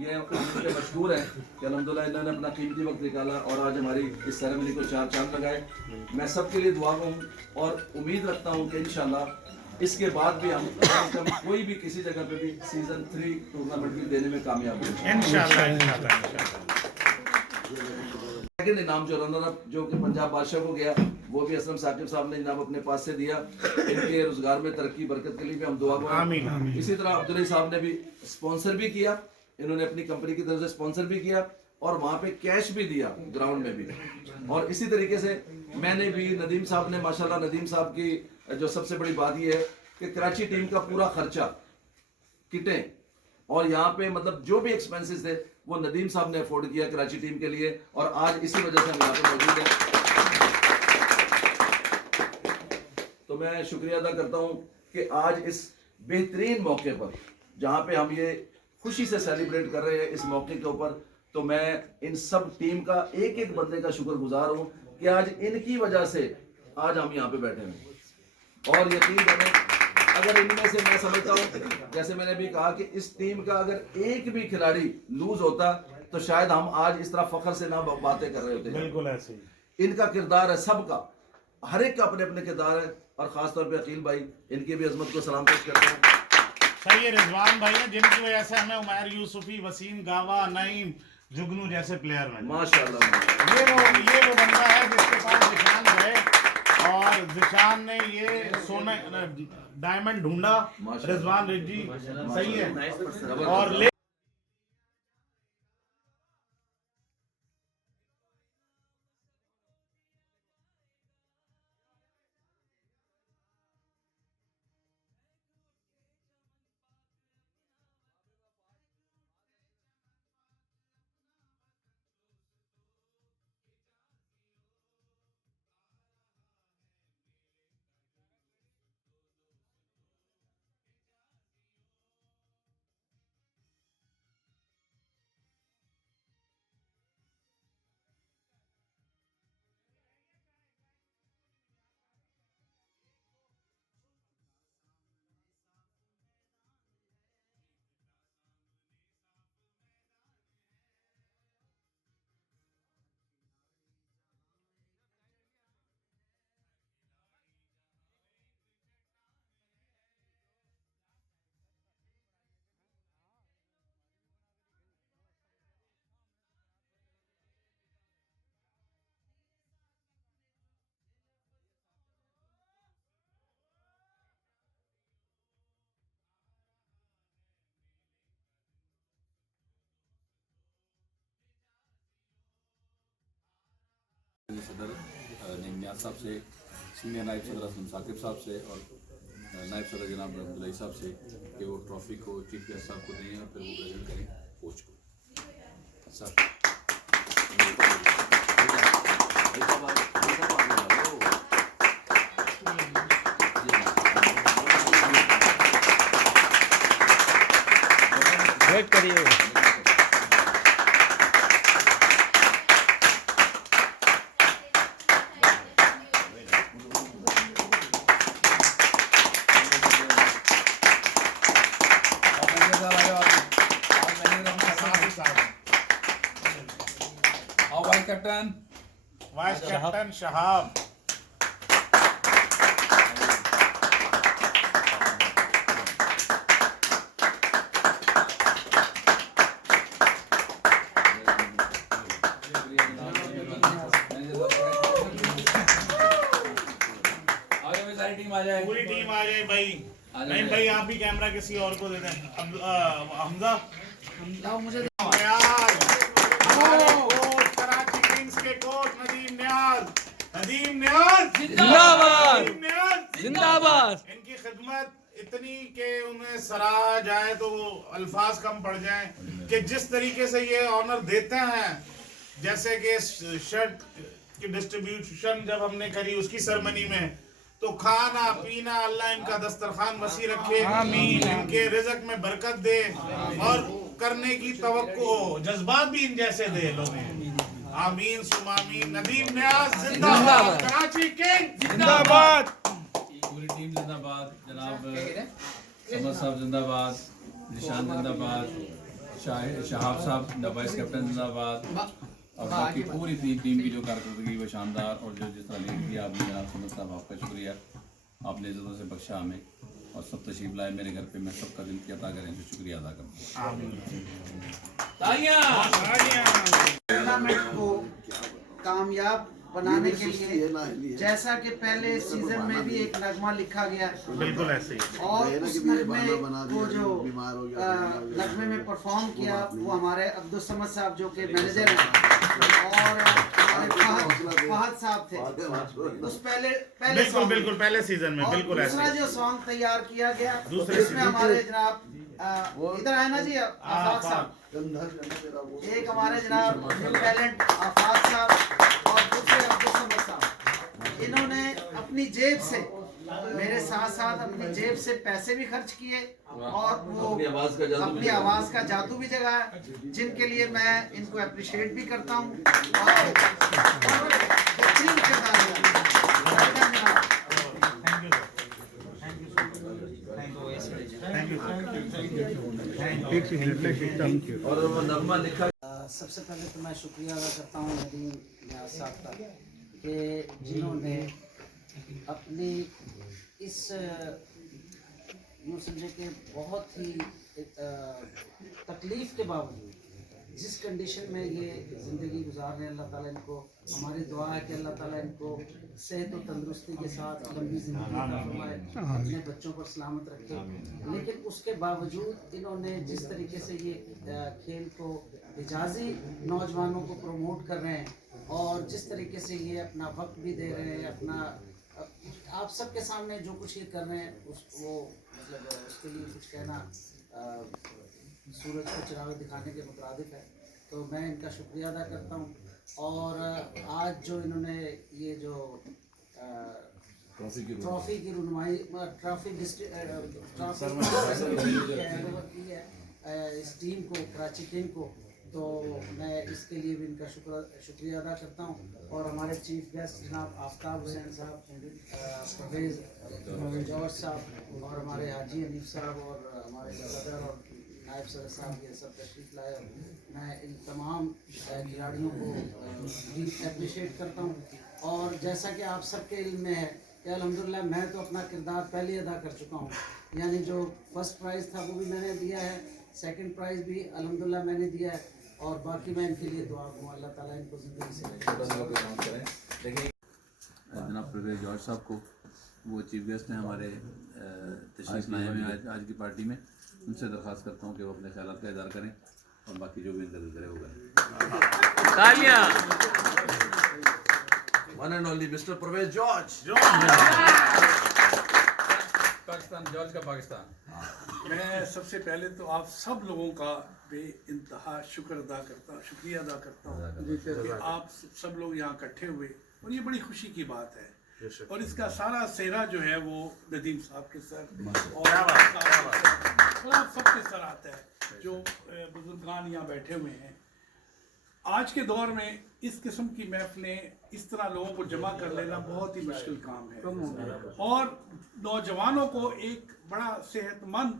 ये उनके मशहूर हैं कि अल्हम्दुलिल्लाह इन्होंने अपना कीमती वक्त निकाला और आज हमारी इस सेरेमनी को चार चांद लगाए। मैं सबके लिए दुआ हूँ और उम्मीद रखता हूँ कि इंशाल्लाह इसके बाद भी हम कोई भी किसी जगह पे भी सीजन 3 टूर्नामेंट भी देने में कामयाब होंगे इंशाल्लाह। सेकंड इनाम जो रनर अप जो कि पंजाब बादशाह को गया वो भी असलम साकिब साहब ने इनाम अपने पास से दिया। इनके रोजगार में तरक्की बरकत के लिए भी हम दुआ करें। आमीन। इसी तरह अब्दुल्ला साहब ने भी स्पॉन्सर भी किया, इन्होंने अपनी कंपनी की तरफ से स्पॉन्सर भी किया और वहाँ पे कैश भी दिया ग्राउंड में भी। और इसी तरीके से मैंने भी, नदीम साहब ने माशाल्लाह, नदीम साहब की जो सबसे बड़ी बात यह है कि कराची टीम का पूरा खर्चा, किटें और यहाँ पे मतलब जो भी एक्सपेंसेस थे वो नदीम साहब ने अफोर्ड किया कराची टीम के लिए और आज इसी वजह से हम यहाँ पे मौजूद हैं। तो मैं शुक्रिया अदा करता हूँ कि आज इस बेहतरीन मौके पर जहाँ पे हम ये खुशी से सेलिब्रेट कर रहे हैं इस मौके के ऊपर, तो मैं इन सब टीम का एक एक बंदे का शुक्रगुजार हूँ कि आज इनकी वजह से आज हम यहाँ पे बैठे हैं। और यकीन करें अगर इनमें से मैं समझता हूँ, जैसे मैंने भी कहा कि इस टीम का अगर एक भी खिलाड़ी लूज होता तो शायद हम आज इस तरह फख्र से ना बातें कर रहे होते। बिल्कुल ऐसे ही इनका किरदार है, सबका, हर एक का अपने अपने किरदार है और खासतौर पे अकील भाई, इनकी भी अजमत को सलाम पेश करता हूँ। सही है, रिजवान भाई है जिनकी वजह से हमें उमैर यूसुफी, वसीम गावा, नईम, जुगनू जैसे प्लेयर मिले। माशाल्लाह ये वो बंदा है जिसके पास जिशान गए और जिशान ने ये सोने डायमंड ढूंढा। रिजवान रिजी सही है और सदर नईम नियाज़ साहब से, सीनियर नायब सदर असलम साकिब साहब से और नायब सदर जनाब अब्दुल्ला साहब से कि वो ट्रॉफी को चीफ गेस्ट साहब को दें और फिर वो प्रेजेंट करें कोच को। सर वेट करिए। Vice captain Shahab. पूरी टीम आ जाए भाई। नहीं भाई आप भी कैमरा किसी और को दे दें। हमजा मुझे कराची किंग्स के कोच नदीम नियाज़ जिंदाबाद जिंदाबाद। इनकी खिदमत इतनी कि उन्हें सराहा जाए तो अल्फाज कम पड़ जाएं कि जिस तरीके से ये ऑनर देते हैं, जैसे कि शर्ट की डिस्ट्रीब्यूशन जब हमने करी उसकी सेरेमनी में, तो खाना पीना अल्लाह इनका दस्तरखान वसी रखे, इनके रिज़्क में बरकत दे और करने की तवक्को जज्बात भी इन जैसे दे लोगों। आमीन सुमामीन। नदीम न्याज़ जिंदाबाद, कराची किंग जिंदाबाद, पूरी टीम जिंदाबाद, जनाब समद साहब जिंदाबाद, निशान जिंदाबाद, शहाब साहब वाइस कैप्टन जिंदाबाद, और बाकी पूरी टीम की जो कारकर्दगी वो शानदार, और जो जिस तरह लीड किया आपने जनाब समद साहब, आपका शुक्रिया, आपने इज़्ज़तों से बख्शा हमें और सब तशरीफ लाए मेरे घर पे। मैं सबका दिल की अता करें तो शुक्रिया अदा करता हूँ। टूर्नामेंट को कामयाब बनाने के लिए जैसा कि पहले सीजन में भी एक नगमा लिखा गया, बिल्कुल ऐसे ही, और उस नगमे को जो नगमे में परफॉर्म किया वो हमारे अब्दुल समद साहब जो कि मैनेजर हैं और हमारे फहद साहब थे उस पहले बिल्कुल बिल्कुल पहले सीजन में। बिल्कुल ऐसे दूसरा जो सॉन्ग तैयार किया गया इसमें हमारे जनाब इधर आए ना जी आफाक साहब, एक हमारे जनाब टैलेंट आफाक साहब और दूसरे अब्दुल समद साहब, इन्होंने अपनी जेब से मेरे साथ साथ अपनी जेब से पैसे भी खर्च किए और वो अपनी आवाज का जादू भी जगाया, जिनके लिए मैं इनको अप्रिशिएट भी करता हूँ। सबसे पहले तो मैं शुक्रिया अदा करता हूँ नदीम न्याज़ साहब का कि जिन्होंने अपनी इस यूँ समझे कि बहुत ही तकलीफ़ के बावजूद जिस कंडीशन में ये ज़िंदगी गुजार रहे हैं, अल्लाह ताला इनको, हमारी दुआ है कि अल्लाह ताला इनको सेहत और तंदुरुस्ती के साथ लंबी ज़िंदगी अता फरमाए, अपने बच्चों पर सलामत रखे। लेकिन उसके बावजूद इन्होंने जिस तरीके से ये खेल को हिजाज़ी नौजवानों को प्रमोट कर रहे हैं और जिस तरीके से ये अपना वक्त भी दे रहे हैं, अपना आप सबके सामने जो कुछ ये कर रहे हैं वो मतलब उसके लिए कुछ कहना सूरज को चिराग दिखाने के मुताबिक है, तो मैं इनका शुक्रिया अदा करता हूँ। और आज जो इन्होंने ये जो ट्रॉफी की रुनमाई ट्रॉफी की है इस टीम को, कराची किंग को, तो मैं इसके लिए भी इनका शुक्रिया अदा करता हूँ। और हमारे चीफ गेस्ट जनाब आफ्ताब हुसैन साहब, परवेज़ जौहर साहब और हमारे हाजी हनीफ साहब और हमारे सदर और नायब सदर साहब ये सब तशरीफ़ लाए, मैं इन तमाम खिलाड़ियों को भी अप्रिशिएट करता हूँ। और जैसा कि आप सबके इल्म में है कि अल्हम्दुलिल्लाह मैं तो अपना किरदार पहले अदा कर चुका हूँ, यानी जो फर्स्ट प्राइज़ था वो भी मैंने दिया है, सेकंड प्राइज़ भी अल्हम्दुलिल्लाह मैंने दिया है, और बाकी मैं इनके लिए दुआ दूँ अल्लाह ताला इनको ज़िंदगी से देखिए जनाब परवेज़ जौहर साहब को, वो चीफ गेस्ट हैं हमारे, तशरीफ़ लाए हैं आज की पार्टी में, उनसे दरख्वास्त करता हूँ कि वो अपने ख्यालात का इज़हार करें और बाकी जो भी इंतज़ार करे वो करें। तालियां। One and only mister Parvez George. Pakistan, George का पाकिस्तान। मैं सबसे पहले तो आप सब लोगों का बेइंतहा शुक्रिया अदा करता हूँ कि आप सब लोग यहाँ इकट्ठे हुए, और ये बड़ी खुशी की बात है। और इसका सारा सेहरा जो है वो नदीम साहब के सर और आप सबके सर आता है, जो बुजुर्गान यहाँ बैठे हुए हैं। आज के दौर में इस किस्म की महफिलें, इस तरह लोगों को जमा कर लेना बहुत ही मुश्किल काम है, और नौजवानों को एक बड़ा सेहतमंद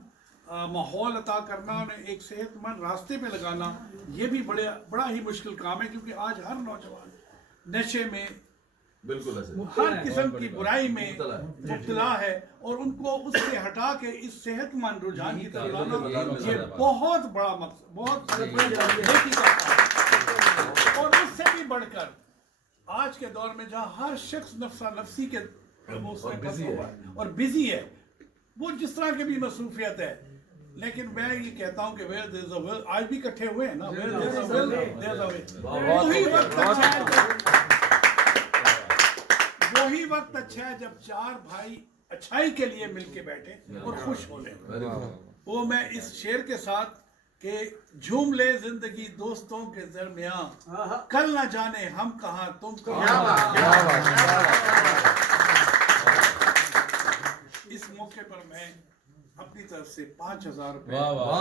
माहौल अता करना, उन्हें एक सेहतमंद रास्ते पे लगाना, ये भी बड़ा ही मुश्किल काम है, क्योंकि आज हर नौजवान नशे में, बिल्कुल हर किस्म की बुराई में मुब्तला है, और उनको उससे हटा के इस सेहतमंद रुझान की तरफ लाना ये बहुत बड़ा मकसद, बहुत नेकी का काम है। और उससे भी बढ़कर आज के दौर में जहाँ हर शख्स नफ्सा नफ्सी के और बिजी है, वो जिस तरह की भी मसरूफियत है, लेकिन मैं ये कहता हूँ कि where there is a will, आज भी इकट्ठे हुए हैं ना, where there is a will, there is a way। वही वक्त अच्छा है जब चार भाई अच्छाई के लिए मिलके बैठे और खुश हो ले। वो मैं इस शेर के साथ कि झूम ले जिंदगी दोस्तों के दरमियान, कल ना जाने हम कहाँ तुम कहाँ। मौके पर मैं अपनी तरफ से 5,000 रुपये वाह वाह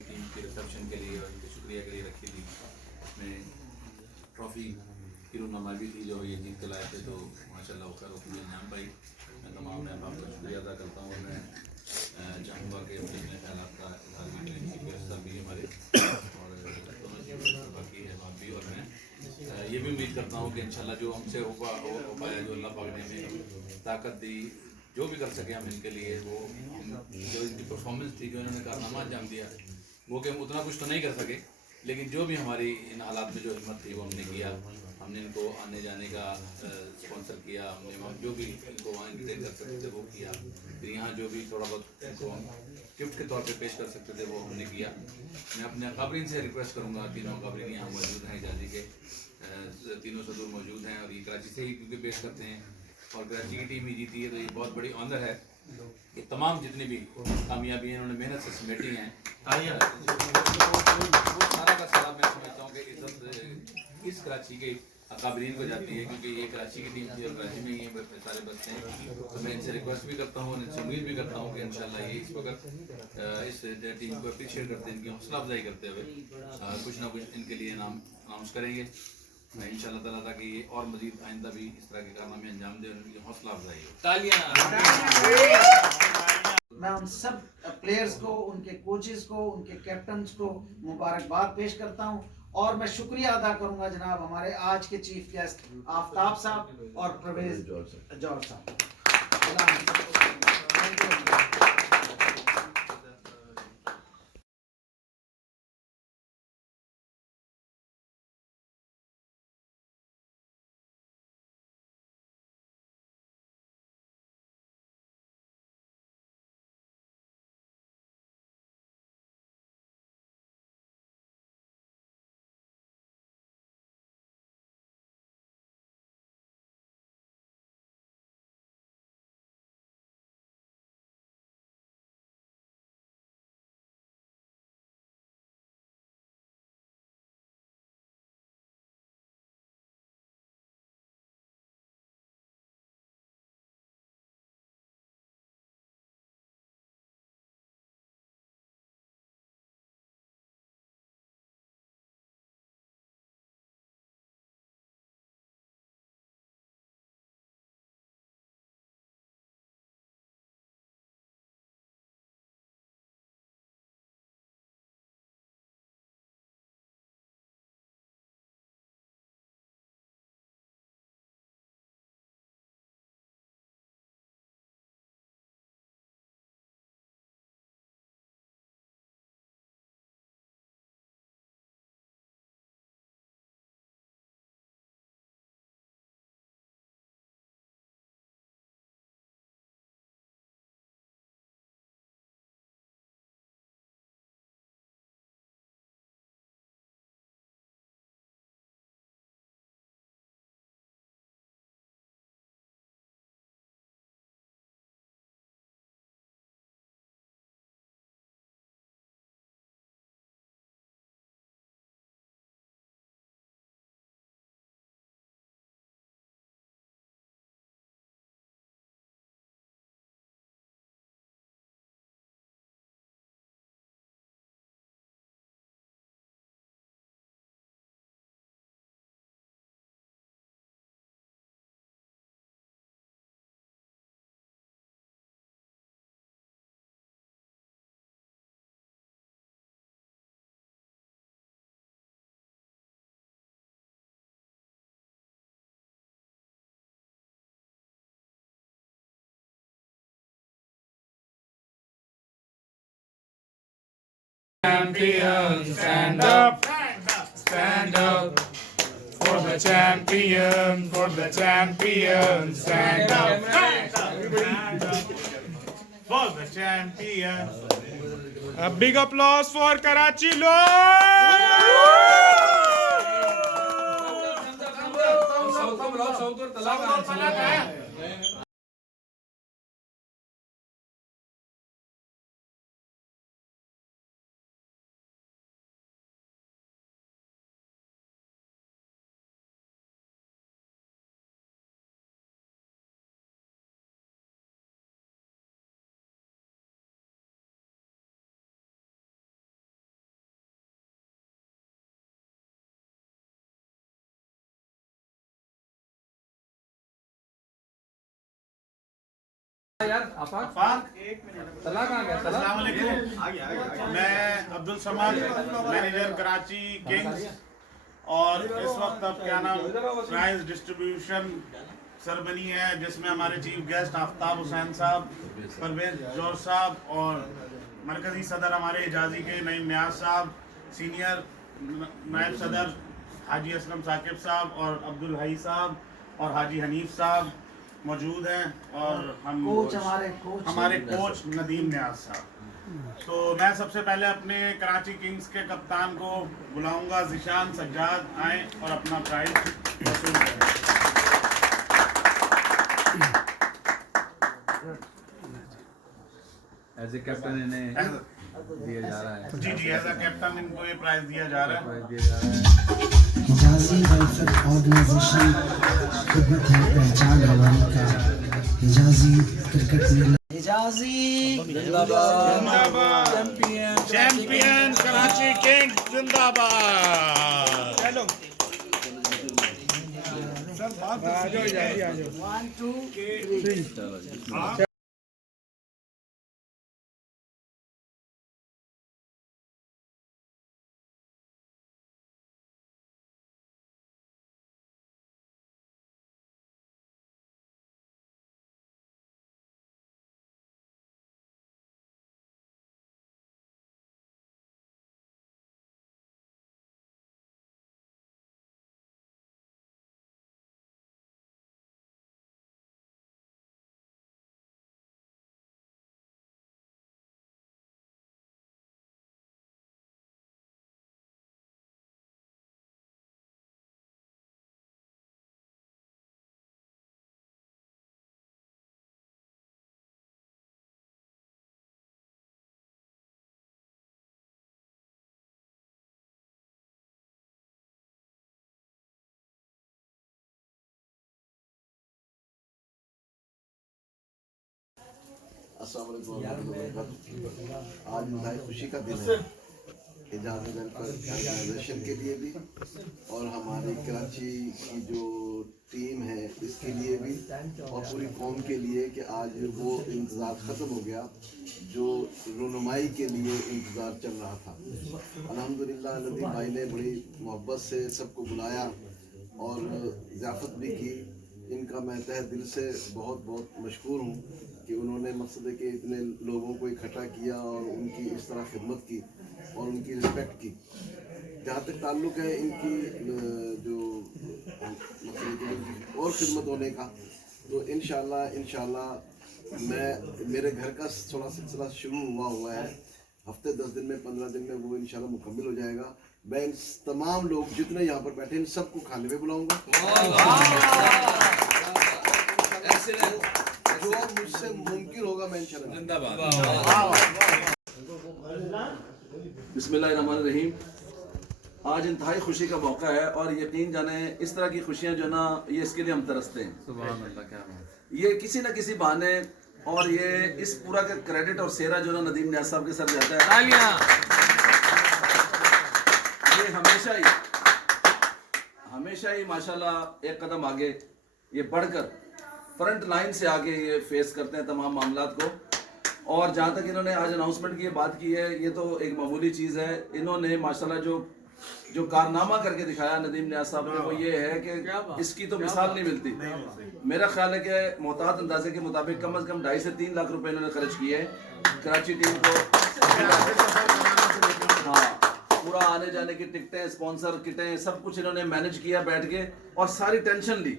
टीम के रिसेप्शन के लिए और उनके शुक्रिया के लिए रखी थी। उसमें ट्रॉफी किरुनामा भी थी जो ये जीत के लाए थे, तो माशाल्लाह वो खैर अपनी अंजाम पाई। मैं तमाम मैं आपका शुक्रिया अदा करता हूँ और मैं चाहूँगा कि अपने ख्याल का इजहार भी करें। सर भी हमारे और बाकी है बात भी, और मैं ये भी उम्मीद करता हूँ कि इंशाल्लाह जो हमसे हो पाया, जो अल्लाह पाक ने हमें ताकत दी, जो भी कर सके हम इनके लिए, वो जो इनकी परफॉर्मेंस थी, जो इन्होंने कारनामा अंजाम दिया, वो कि हम उतना कुछ तो नहीं कर सके, लेकिन जो भी हमारी इन हालात में जो हिम्मत थी वो हमने किया। हमने इनको आने जाने का स्पॉन्सर किया, हमने जो भी इनको वहाँ इंटरटेन कर सकते थे वो किया, फिर यहाँ जो भी थोड़ा बहुत इनको गिफ्ट के तौर पे पेश कर सकते थे वो हमने किया। मैं अपने काबरीन से रिक्वेस्ट करूँगा, तीनों काबरीन यहाँ मौजूद हैं, जाजी के तीनों सदूर मौजूद हैं और ये कराची से ही क्योंकि पेश करते हैं और कराची की टीम ही जीती है, तो ये बहुत बड़ी ऑनर है। ये तमाम जितनी भी कामयाबी इन्होंने मेहनत से समेटी हैं, वो सारा का सारा मैं समझता हूँ कि इज्जत इस कराची के अकाबरीन को जाती है, क्योंकि ये कराची की टीम थी और कराची में ही सारे बच्चे हैं। तो मैं इनसे रिक्वेस्ट भी करता हूँ और इनसे उम्मीद भी करता हूँ कि इंशाल्लाह ये इस वक्त इस टीम को अप्रिशिएट करते हैं, इनकी हौसला अफजाई करते हुए कुछ ना कुछ इनके लिए नाम अनाउंस करेंगे इंशाल्लाह ताला, ताकि ये और मजीद आइंदा भी इस तरह के कारनामे अंजाम दें और उनकी हौसला अफजाई हो। मैं उन सब प्लेयर्स को, उनके कोचेस को, उनके कैप्टन्स को मुबारकबाद पेश करता हूं और मैं शुक्रिया अदा करूंगा जनाब हमारे आज के चीफ गेस्ट आफ्ताब साहब और परवेज जौहर साहब। champion, stand up, stand up. For the champion, for the champion, stand up. For the champion. A big applause for Karachi मैं अब्दुल समद, मैनेजर कराची किंग्स, और इस वक्त अब क्या नाम प्राइज डिस्ट्रीब्यूशन सेरेमनी है जिसमें हमारे चीफ गेस्ट आफ्ताब हुसैन साहब, परवेज जोर साहब और मरकजी सदर हमारे हिजाजी के नईम नियाज साहब, सीनियर नायब सदर हाजी असलम साकिब साहब और अब्दुल हई साहब और हाजी हनीफ साहब मौजूद हैं, और हमारे कोच नदीम नियाज साहब। तो मैं सबसे पहले अपने कराची किंग्स के कप्तान को बुलाऊंगा, ज़िशान सज्जाद आए और अपना प्राइज वसूल करें। एज ए कैप्टन इन्हें दिया जा रहा है। जी जी, एज ए कैप्टन इनको ये प्राइज दिया जा रहा है। हिजाजी वेलफेयर ऑर्गेनाइजेशन खिदमत है पहचान हमारी का। हिजाजी क्रिकेट मेला, हिजाजी जिंदाबाद, चैंपियन कराची किंग्स जिंदाबाद। चलो सर बात आ जाओ, 1 2 3। अस्सलाम वालेकुम warahmatullahi wabarakatuh। आज इंतहाई खुशी का दिन है हिजाजी वेलफेयर ऑर्गेनाइजेशन के लिए भी और हमारी कराची की जो टीम है इसके लिए भी और पूरी कौम के लिए कि आज वो इंतज़ार ख़त्म हो गया जो रुनुमाई के लिए इंतज़ार चल रहा था। अल्हम्दुलिल्लाह नदीम भाई ने बड़ी मोहब्बत से सबको बुलाया और ज़ियाफ़त भी की। इनका मैं तहे दिल से बहुत बहुत मशकूर हूँ कि उन्होंने मकसद है कि इतने लोगों को इकट्ठा किया और उनकी इस तरह खिदमत की और उनकी रिस्पेक्ट की। जहाँ तक ताल्लुक़ है इनकी जो और ख़िदमत होने का, तो इंशाल्लाह मैं मेरे घर का थोड़ा सिलसिला शुरू हुआ है। हफ्ते 10 दिन में 15 दिन में वो इंशाल्लाह मुकम्मल हो जाएगा। मैं इन तमाम लोग जितने यहाँ पर बैठे इन सबको खाने पे बुलाऊंगा। जो मुझसे मुमकिन होगा मैं इंशाल्लाह। बिस्मिल्लाहिर्रहमानिर्रहीम। आज इंतहाई खुशी का मौका है और यकीन जाने इस तरह की खुशियाँ जो ना ये इसके लिए हम तरसते हैं। सुभान अल्लाह, क्या बात। ये किसी न किसी बहाने और ये इस पूरा का क्रेडिट और सेरा जो ना नदीम नियाज़ साहब के सर जाता है। ये हमेशा ही माशाल्लाह एक कदम आगे ये बढ़कर फ्रंट लाइन से आके ये फेस करते हैं तमाम मामलात को। और जहाँ तक इन्होंने आज अनाउंसमेंट की बात की है, ये तो एक मामूली चीज़ है। इन्होंने माशाल्लाह जो कारनामा करके दिखाया नदीम नियाज़ साहब ने, वो ये है कि इसकी तो मिसाल नहीं मिलती। मेरा ख्याल है कि मोहतात अंदाजे के मुताबिक कम से कम 2.5 से 3 लाख रुपए इन्होंने खर्च किए कराची टीम को हाँ, पूरा आने जाने की टिकटें, स्पॉन्सर, किटें, सब कुछ इन्होंने मैनेज किया बैठ के और सारी टेंशन ली।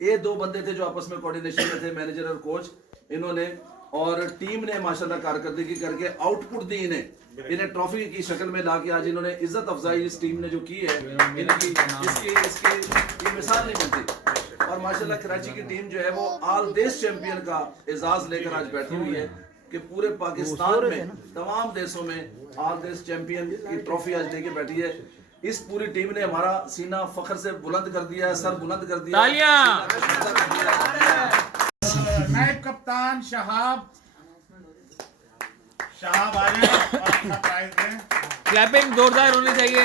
ये 2 बंदे थे जो आपस में कोऑर्डिनेशन में थे, मैनेजर और कोच, इन्होंने और टीम ने माशाल्लाह कारकर्दगी करके आउटपुट दी इन्हें ट्रॉफी की शक्ल में लाके आज इन्होंने इज्जत अफजाई इस टीम ने जो की है, इनकी इसकी मिसाल नहीं बनती। और माशाल्लाह कराची की टीम जो है वो ऑल देश चैंपियन का एजाज लेकर आज बैठी हुई है कि पूरे पाकिस्तान में तमाम देशों में ऑल देश चैंपियन की ट्रॉफी आज लेके बैठी है। इस पूरी टीम ने हमारा सीना फख्र से बुलंद कर दिया है, सर बुलंद कर दिया। नायब कप्तान शहाब आ जाए और अपना प्राइज दें। क्लैपिंग जोरदार होनी चाहिए।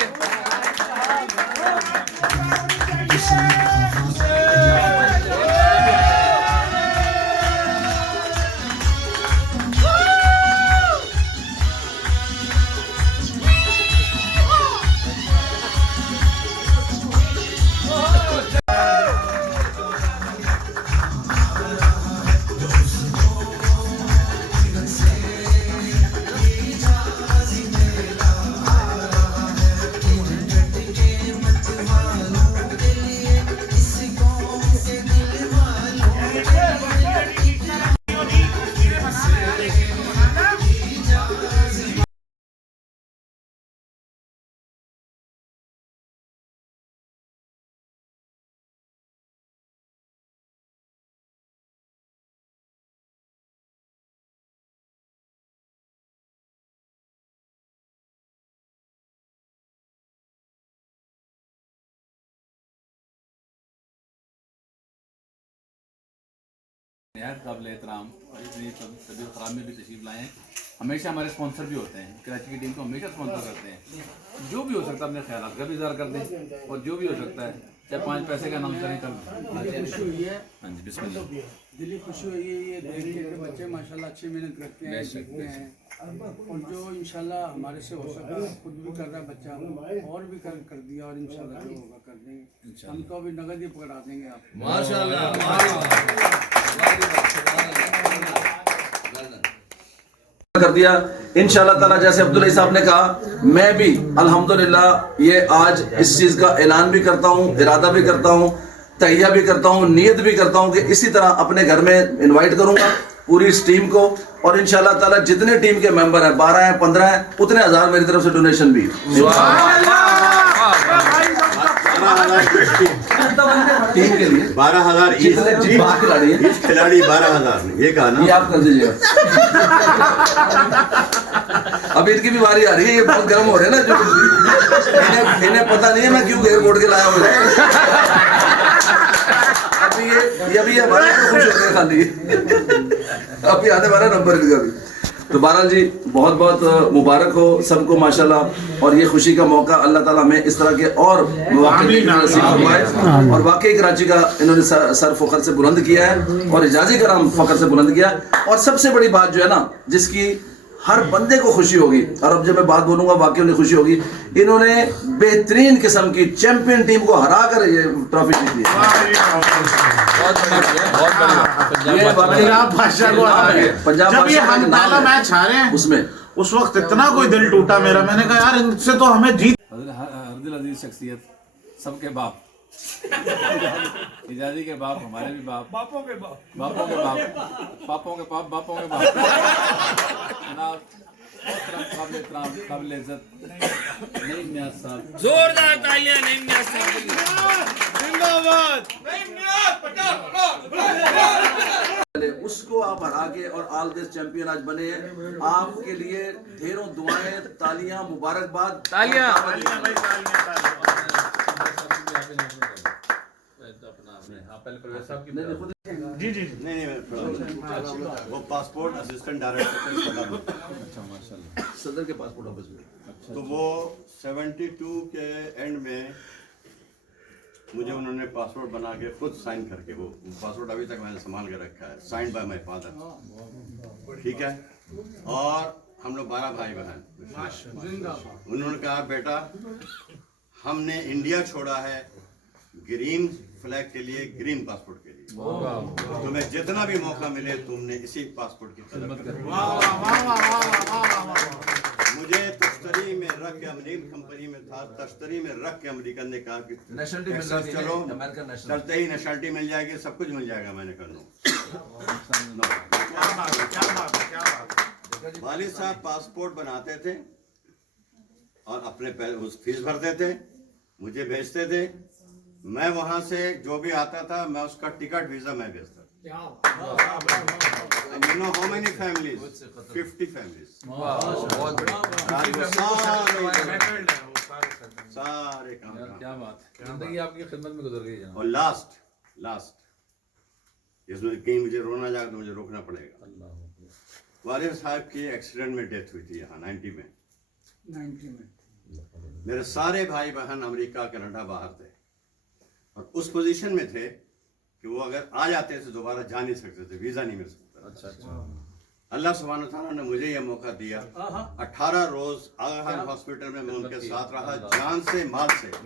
नहायत काबिल एहतराम और इतनी तबीयत ख़राब में भी तशरीफ़ लाएँ। हमेशा हमारे स्पॉन्सर भी होते हैं, कराची की टीम को हमेशा स्पॉन्सर करते हैं। जो भी हो सकता है अपने ख्याल का भी इज़हार कर दें और जो भी हो सकता है चाहे 5 पैसे का नाम करें कल। खुशी हुई है, हाँ जी बिस्मिल्लाह। दिली खुशी हुई है ये देख के कि बच्चे माशाल्लाह अच्छी मेहनत करते हैं, सीखते हैं और जो इंशाल्लाह हमारे से हो सका खुद भी कर रहा बच्चा और भी कर दिया और इंशाल्लाह जो होगा कर देंगे। हम तो अभी नगद ही पकड़ा देंगे आप कर दिया इंशाल्लाह ताला। जैसे अब्दुल्ला साहब ने कहा, मैं भी अल्हम्दुलिल्लाह ये आज इस चीज़ का ऐलान भी करता हूँ, इरादा भी करता हूँ, तैया भी करता हूँ, नियत भी करता हूँ कि इसी तरह अपने घर में इनवाइट करूँगा पूरी इस टीम को और इंशाल्लाह ताला जितने टीम के मेंबर हैं 12 हैं 15 हैं उतने हज़ार मेरी तरफ से डोनेशन भी। टीम के लिए 12,000 खिलाड़ी 12,000 ये कहा ना, ये आप कर दीजिएगा। अब इनकी भी बारी आ रही है, ये बहुत गर्म हो रहे हैं ना, जो इन्हें पता नहीं है मैं क्यों एयरपोर्ट के लाया हूँ। अभी ये हमारे खुश हो गए खाली, अभी आने वाला नंबर इनका भी। तो बहरहाल जी बहुत बहुत मुबारक हो सबको माशाल्लाह। और ये खुशी का मौका अल्लाह ताला हमें इस तरह के और मौके नसीब फरमाए। और वाकई कराची का इन्होंने सर फख्र से बुलंद किया है और हिजाजी का नाम फख्र से बुलंद किया। और सबसे बड़ी बात जो है ना, जिसकी हर बंदे को खुशी होगी, और अब जब मैं बात बोलूंगा वाकई उन्हें खुशी होगी, इन्होंने बेहतरीन किस्म की चैंपियन टीम को हरा कर ये ट्रॉफी जीती है। पंजाब बादशाह को हरा के जब ये हम पहला मैच हारे हैं उसमें उस वक्त इतना कोई दिल टूटा मेरा, मैंने कहा यार इनसे तो हमें जीत। हरदिल अजीज शख्सियत, सबके बाप, हिजाजी के बाप, हमारे भी बाप, बापों के बाप, बापों के बाप, पापों के बाप, बापों के बाप, जनाब काबिल इज्जत नईम नियाज़ साहब, जोरदार तालियां नईम नियाज़ साहब के लिए। जिंदाबाद नईम नियाज़। उसको आप हरा के और ऑल देश चैंपियन आज बने हैं। आपके लिए ढेरों दुआएं, तालियां, मुबारकबाद, तालियां। जी जी नहीं वो पासपोर्ट असिस्टेंट डायरेक्टर अच्छा माशाल्लाह सदर के पासपोर्ट ऑफिस में। तो वो 72 के एंड में मुझे उन्होंने पासपोर्ट बना के खुद साइन करके, वो पासपोर्ट अभी तक मैंने संभाल के रखा है, साइंड बाय माय फादर, ठीक है। और हम लोग 12 भाई बहन। उन्होंने कहा बेटा हमने इंडिया छोड़ा है ग्रीन फ्लैग के लिए, ग्रीन पासपोर्ट के लिए, तुम्हें जितना भी मौका मिले तुमने इसी पासपोर्ट की तलब। मुझे तश्तरी में था कि अमरीकन कंपनी में था, तश्तरी में रख के अमेरिकन ने कहा कि नेशनलिटी मिल टेक्सास गई, चलो, अमेरिकन नेशनल चलते ही नेशनलिटी मिल जाएगी, सब कुछ मिल जाएगा। मैंने कहा नो। वालिद साहब पासपोर्ट बनाते थे और अपने उस फीस भरते थे, मुझे भेजते थे, मैं वहां से जो भी आता था मैं उसका टिकट वीजा मैं भेजता। You know how many families? 50 families. सारे काम। क्या बात है, जिंदगी आपकी खिदमत में गुजर गई है। और लास्ट इसमें कहीं मुझे रोना जाएगा तो मुझे रोकना पड़ेगा। वालिद साहब की एक्सीडेंट में डेथ हुई थी यहाँ 90 में। मेरे सारे भाई बहन अमेरिका कनाडा बाहर थे और उस पोजीशन में थे कि वो अगर आ जाते थे दोबारा जा नहीं सकते थे, वीजा नहीं मिल सकता। अच्छा। अल्लाह सुब्हान तआला ने मुझे यह मौका दिया। 18 रोज आगा खान हॉस्पिटल में मैं उनके साथ रहा, जान से माल से, और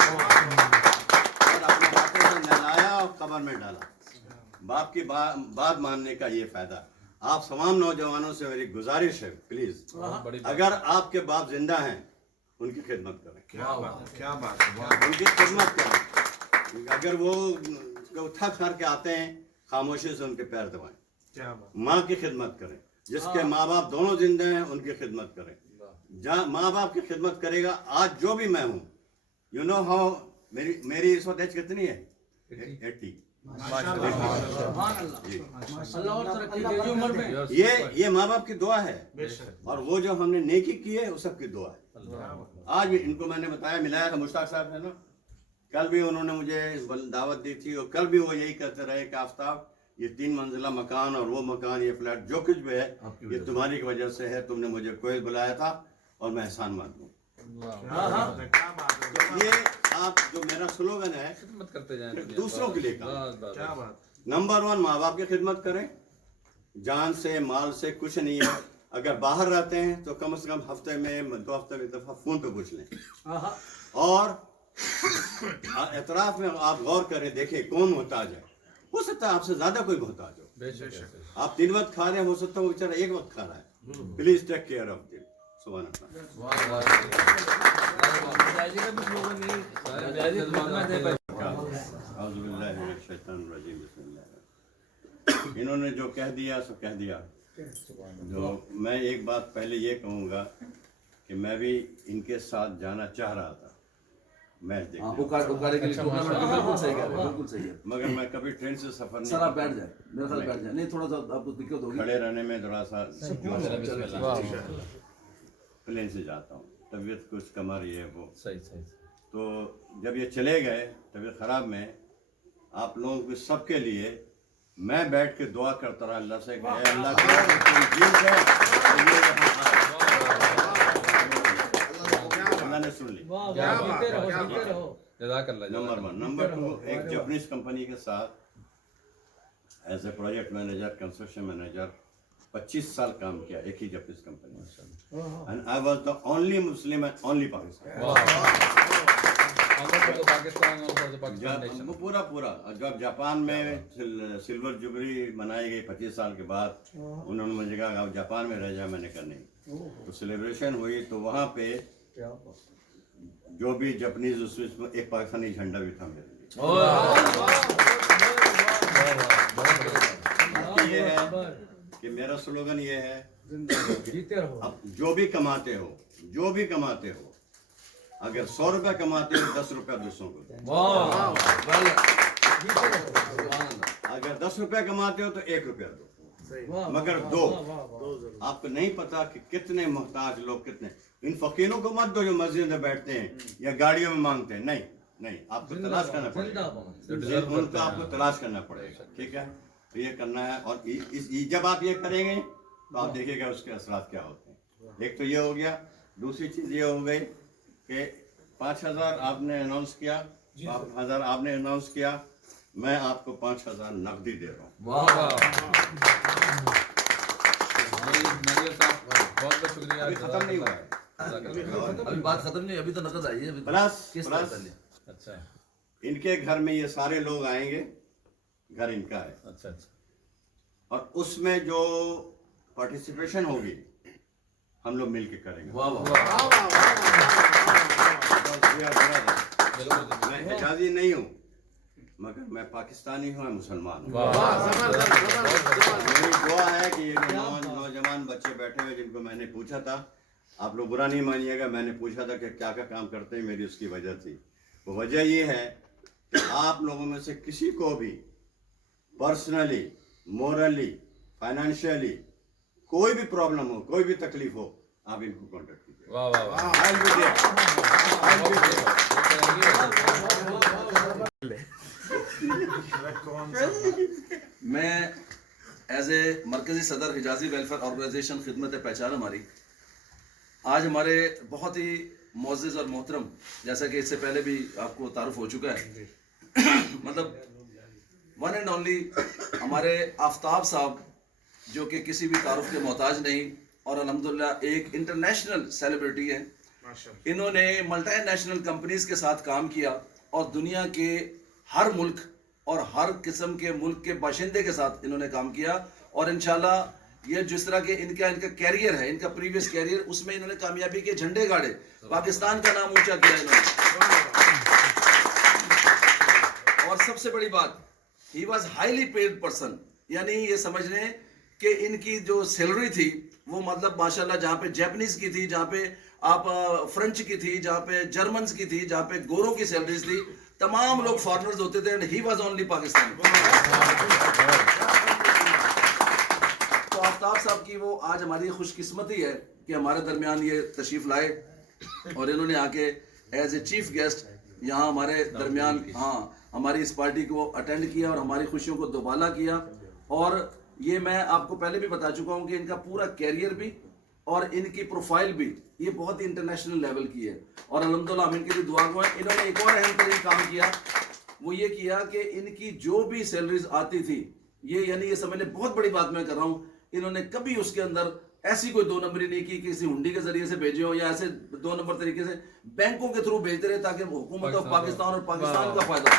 अपने हाथों से नहलाया और कब्र में डाला। बाप की बात मानने का ये फायदा। आप तमाम नौजवानों से मेरी गुजारिश है, प्लीज अगर आपके बाप जिंदा हैं उनकी खिदमत करें। क्या बात उनकी खिदमत करें। अगर वो थक कर के आते हैं, खामोशी से उनके पैर दबाएं। माँ की खिदमत करें। जिसके माँ बाप दोनों जिंदा हैं उनकी खिदमत करें। जहाँ माँ बाप की खिदमत करेगा, आज जो भी मैं हूँ, यू नो हाउ, मेरी इस वक्त एज कितनी है? 80। ये माँ बाप की दुआ है और वो जो हमने नेकी की है वो सबकी दुआ है। आज भी इनको मैंने बताया, मिलाया था, मुश्ताक साहब है ना, कल भी उन्होंने मुझे दावत दी थी और कल भी वो यही कहते रहे कि आफ्ताब ये 3 मंजिला मकान और वो मकान, ये फ्लैट, जो कुछ भी है ये तुम्हारी वजह से है, तुमने मुझे कोई बुलाया था और मैं एहसान मान दूँ। ये आप जो मेरा स्लोगन है, खिदमत करते जाएं, दूसरों के लिए काम। नंबर 1 माँ बाप की खिदमत करें। जान से माल से कुछ नहीं है। अगर बाहर रहते हैं तो कम से कम हफ्ते में 2 हफ्ते में एक दफा फोन पे पूछ लें। और एतराफ में आप गौर करें, देखें कौन मोहताज है। हो सकता है आपसे ज्यादा कोई मोहताज हो। आप 3 वक्त खा रहे हैं, हो सकता है वो बेचारा 1 वक्त खा रहा है। प्लीज टेक केयर ऑफ दिम। सुभान अल्लाह। इन्होंने जो कह दिया सो कह दिया। जो मैं एक बात पहले ये कहूँगा कि मैं भी इनके साथ जाना चाह रहा था मैच देखने। बिल्कुल सही कह रहे हैं, बिल्कुल सही है। मगर मैं कभी ट्रेन से सफर नहीं। सर आप बैठ जाए, मेरे साथ बैठ जाए। नहीं, थोड़ा सा आपको दिक्कत होगी, खड़े रहने में थोड़ा सा। प्लेन से जाता हूँ, तबीयत कुछ कमर ये वो सही। तो जब ये चले गए तबीयत खराब में, आप लोगों के सबके लिए मैं बैठ के दुआ करता रहा अल्लाह से, अल्लाह ने सुन ली। नंबर 1। नंबर 2, एक जापानीज कंपनी के साथ as a project manager, construction manager 25 साल काम किया एक ही जापानीज कंपनी में। And I was the only Muslim and only Pakistan. पूरा जब जापान में सिल्वर जुबली मनाई गई 25 साल के बाद, उन्होंने मुझे कहा आप जापान में रह जाए। मैंने कहा नहीं। तो सेलिब्रेशन हुई तो वहाँ पे जो भी जापानीज, उसमें एक पाकिस्तानी झंडा भी था मेरे लिए। ये है कि मेरा स्लोगन ये है, अब जो भी कमाते हो, अगर 100 रुपया कमाते हो 10 रुपया दूसरों को दो। अगर 10 रुपया कमाते हो तो 1 रुपया दो, मगर दो। आपको नहीं पता कि कितने मोहताज लोग, कितने इन फकीरों को मत दो जो मस्जिद में बैठते हैं या गाड़ियों में मांगते हैं। नहीं, आपको तलाश करना पड़ेगा, उनका आपको तलाश करना पड़ेगा। ठीक है, तो ये करना है। और जब आप ये करेंगे तो आप देखिएगा उसके असरात क्या होते हैं। एक तो ये हो गया। दूसरी चीज ये हो गई कि 5000 आपने अनाउंस किया, 5000 आपने अनाउंस किया, मैं आपको 5000 नकदी दे रहा हूँ। बहुत शुक्रिया। अभी खत्म नहीं हुआ है, अभी बात खत्म नहीं, अभी तो नकद आई है। प्लस अच्छा, इनके घर में ये सारे लोग आएंगे, घर इनका है। अच्छा। और उसमें जो पार्टिसिपेशन होगी हम लोग मिल के करेंगे। वाह वाह मैं हिजाजी नहीं हूँ, मगर मैं पाकिस्तानी हूँ, मैं मुसलमान हूँ। मेरी दुआ है कि ये नौजवान बच्चे बैठे हुए जिनको मैंने पूछा था, आप लोग बुरा नहीं मानिएगा, मैंने पूछा था कि क्या क्या काम करते हैं, मेरी उसकी वजह थी। वो वजह ये है कि आप लोगों में से किसी को भी पर्सनली, मोरली, फाइनेंशियली कोई भी प्रॉब्लम हो, कोई भी तकलीफ हो, आप इनको कांटेक्ट कीजिए। वाह वाह वाह। मैं एज ए मरकज़ी सदर हिजाजी वेलफेयर ऑर्गेनाइजेशन खिदमत पहचान हमारी, आज हमारे बहुत ही मोअज़्ज़िज़ और मोहतरम, जैसा कि इससे पहले भी आपको तारुफ हो चुका है, मतलब वन एंड ओनली हमारे आफ्ताब साहब, जो कि किसी भी तारुफ के मोहताज नहीं और अल्हम्दुलिल्लाह एक इंटरनेशनल सेलिब्रिटी है। इन्होंने मल्टीनेशनल कंपनीज के साथ काम किया और दुनिया के हर मुल्क और हर किस्म के मुल्क के बाशिंदे के साथ इन्होंने काम किया, और इंशाल्लाह ये जिस तरह के इनका कैरियर है, इनका प्रीवियस कैरियर, उसमें इन्होंने कामयाबी के झंडे गाड़े, पाकिस्तान का नाम ऊंचा किया इन्होंने। और सबसे बड़ी बात, he was highly paid person, यानी ये समझ लें कि इनकी जो सैलरी थी वो मतलब माशाल्लाह, जहाँ पे जैपनीज की थी, जहाँ पे आप फ्रेंच की थी, जहाँ पे जर्मन्स की थी, जहाँ पे गोरों की सैलरीज थी, तमाम लोग फॉरेनर्स होते थे, and he was only Pakistani. तो आफ्ताब साहब की वो आज हमारी खुशकिस्मती है कि हमारे दरमियान ये तशरीफ लाए और इन्होंने आके एज ए चीफ गेस्ट यहाँ हमारे दरमियान हमारी इस पार्टी को अटेंड किया और हमारी खुशियों को दोबाला किया। और ये मैं आपको पहले भी बता चुका हूँ कि इनका पूरा कैरियर भी और इनकी प्रोफाइल भी ये बहुत ही इंटरनेशनल लेवल की है, और अल्हम्दुलिल्लाह हम इनके लिए दुआ गो हैं। इन्होंने एक और अहम तरीन काम किया, वो ये किया कि इनकी जो भी सैलरीज आती थी, ये यानी ये समझ लें, बहुत बड़ी बात मैं कर रहा हूँ, इन्होंने कभी उसके अंदर ऐसी कोई दो नंबरी नहीं की, किसी हुंडी के जरिए से भेजे हो या ऐसे दो नंबर तरीके से बैंकों के थ्रू भेजते रहे ताकि हुकूमत ऑफ पाकिस्तान और पाकिस्तान का फायदा हो।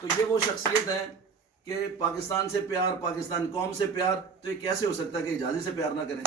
तो ये वो शख्सियत है कि पाकिस्तान से प्यार, पाकिस्तान कौम से प्यार, तो ये कैसे हो सकता है कि हिजाजी से प्यार ना करें।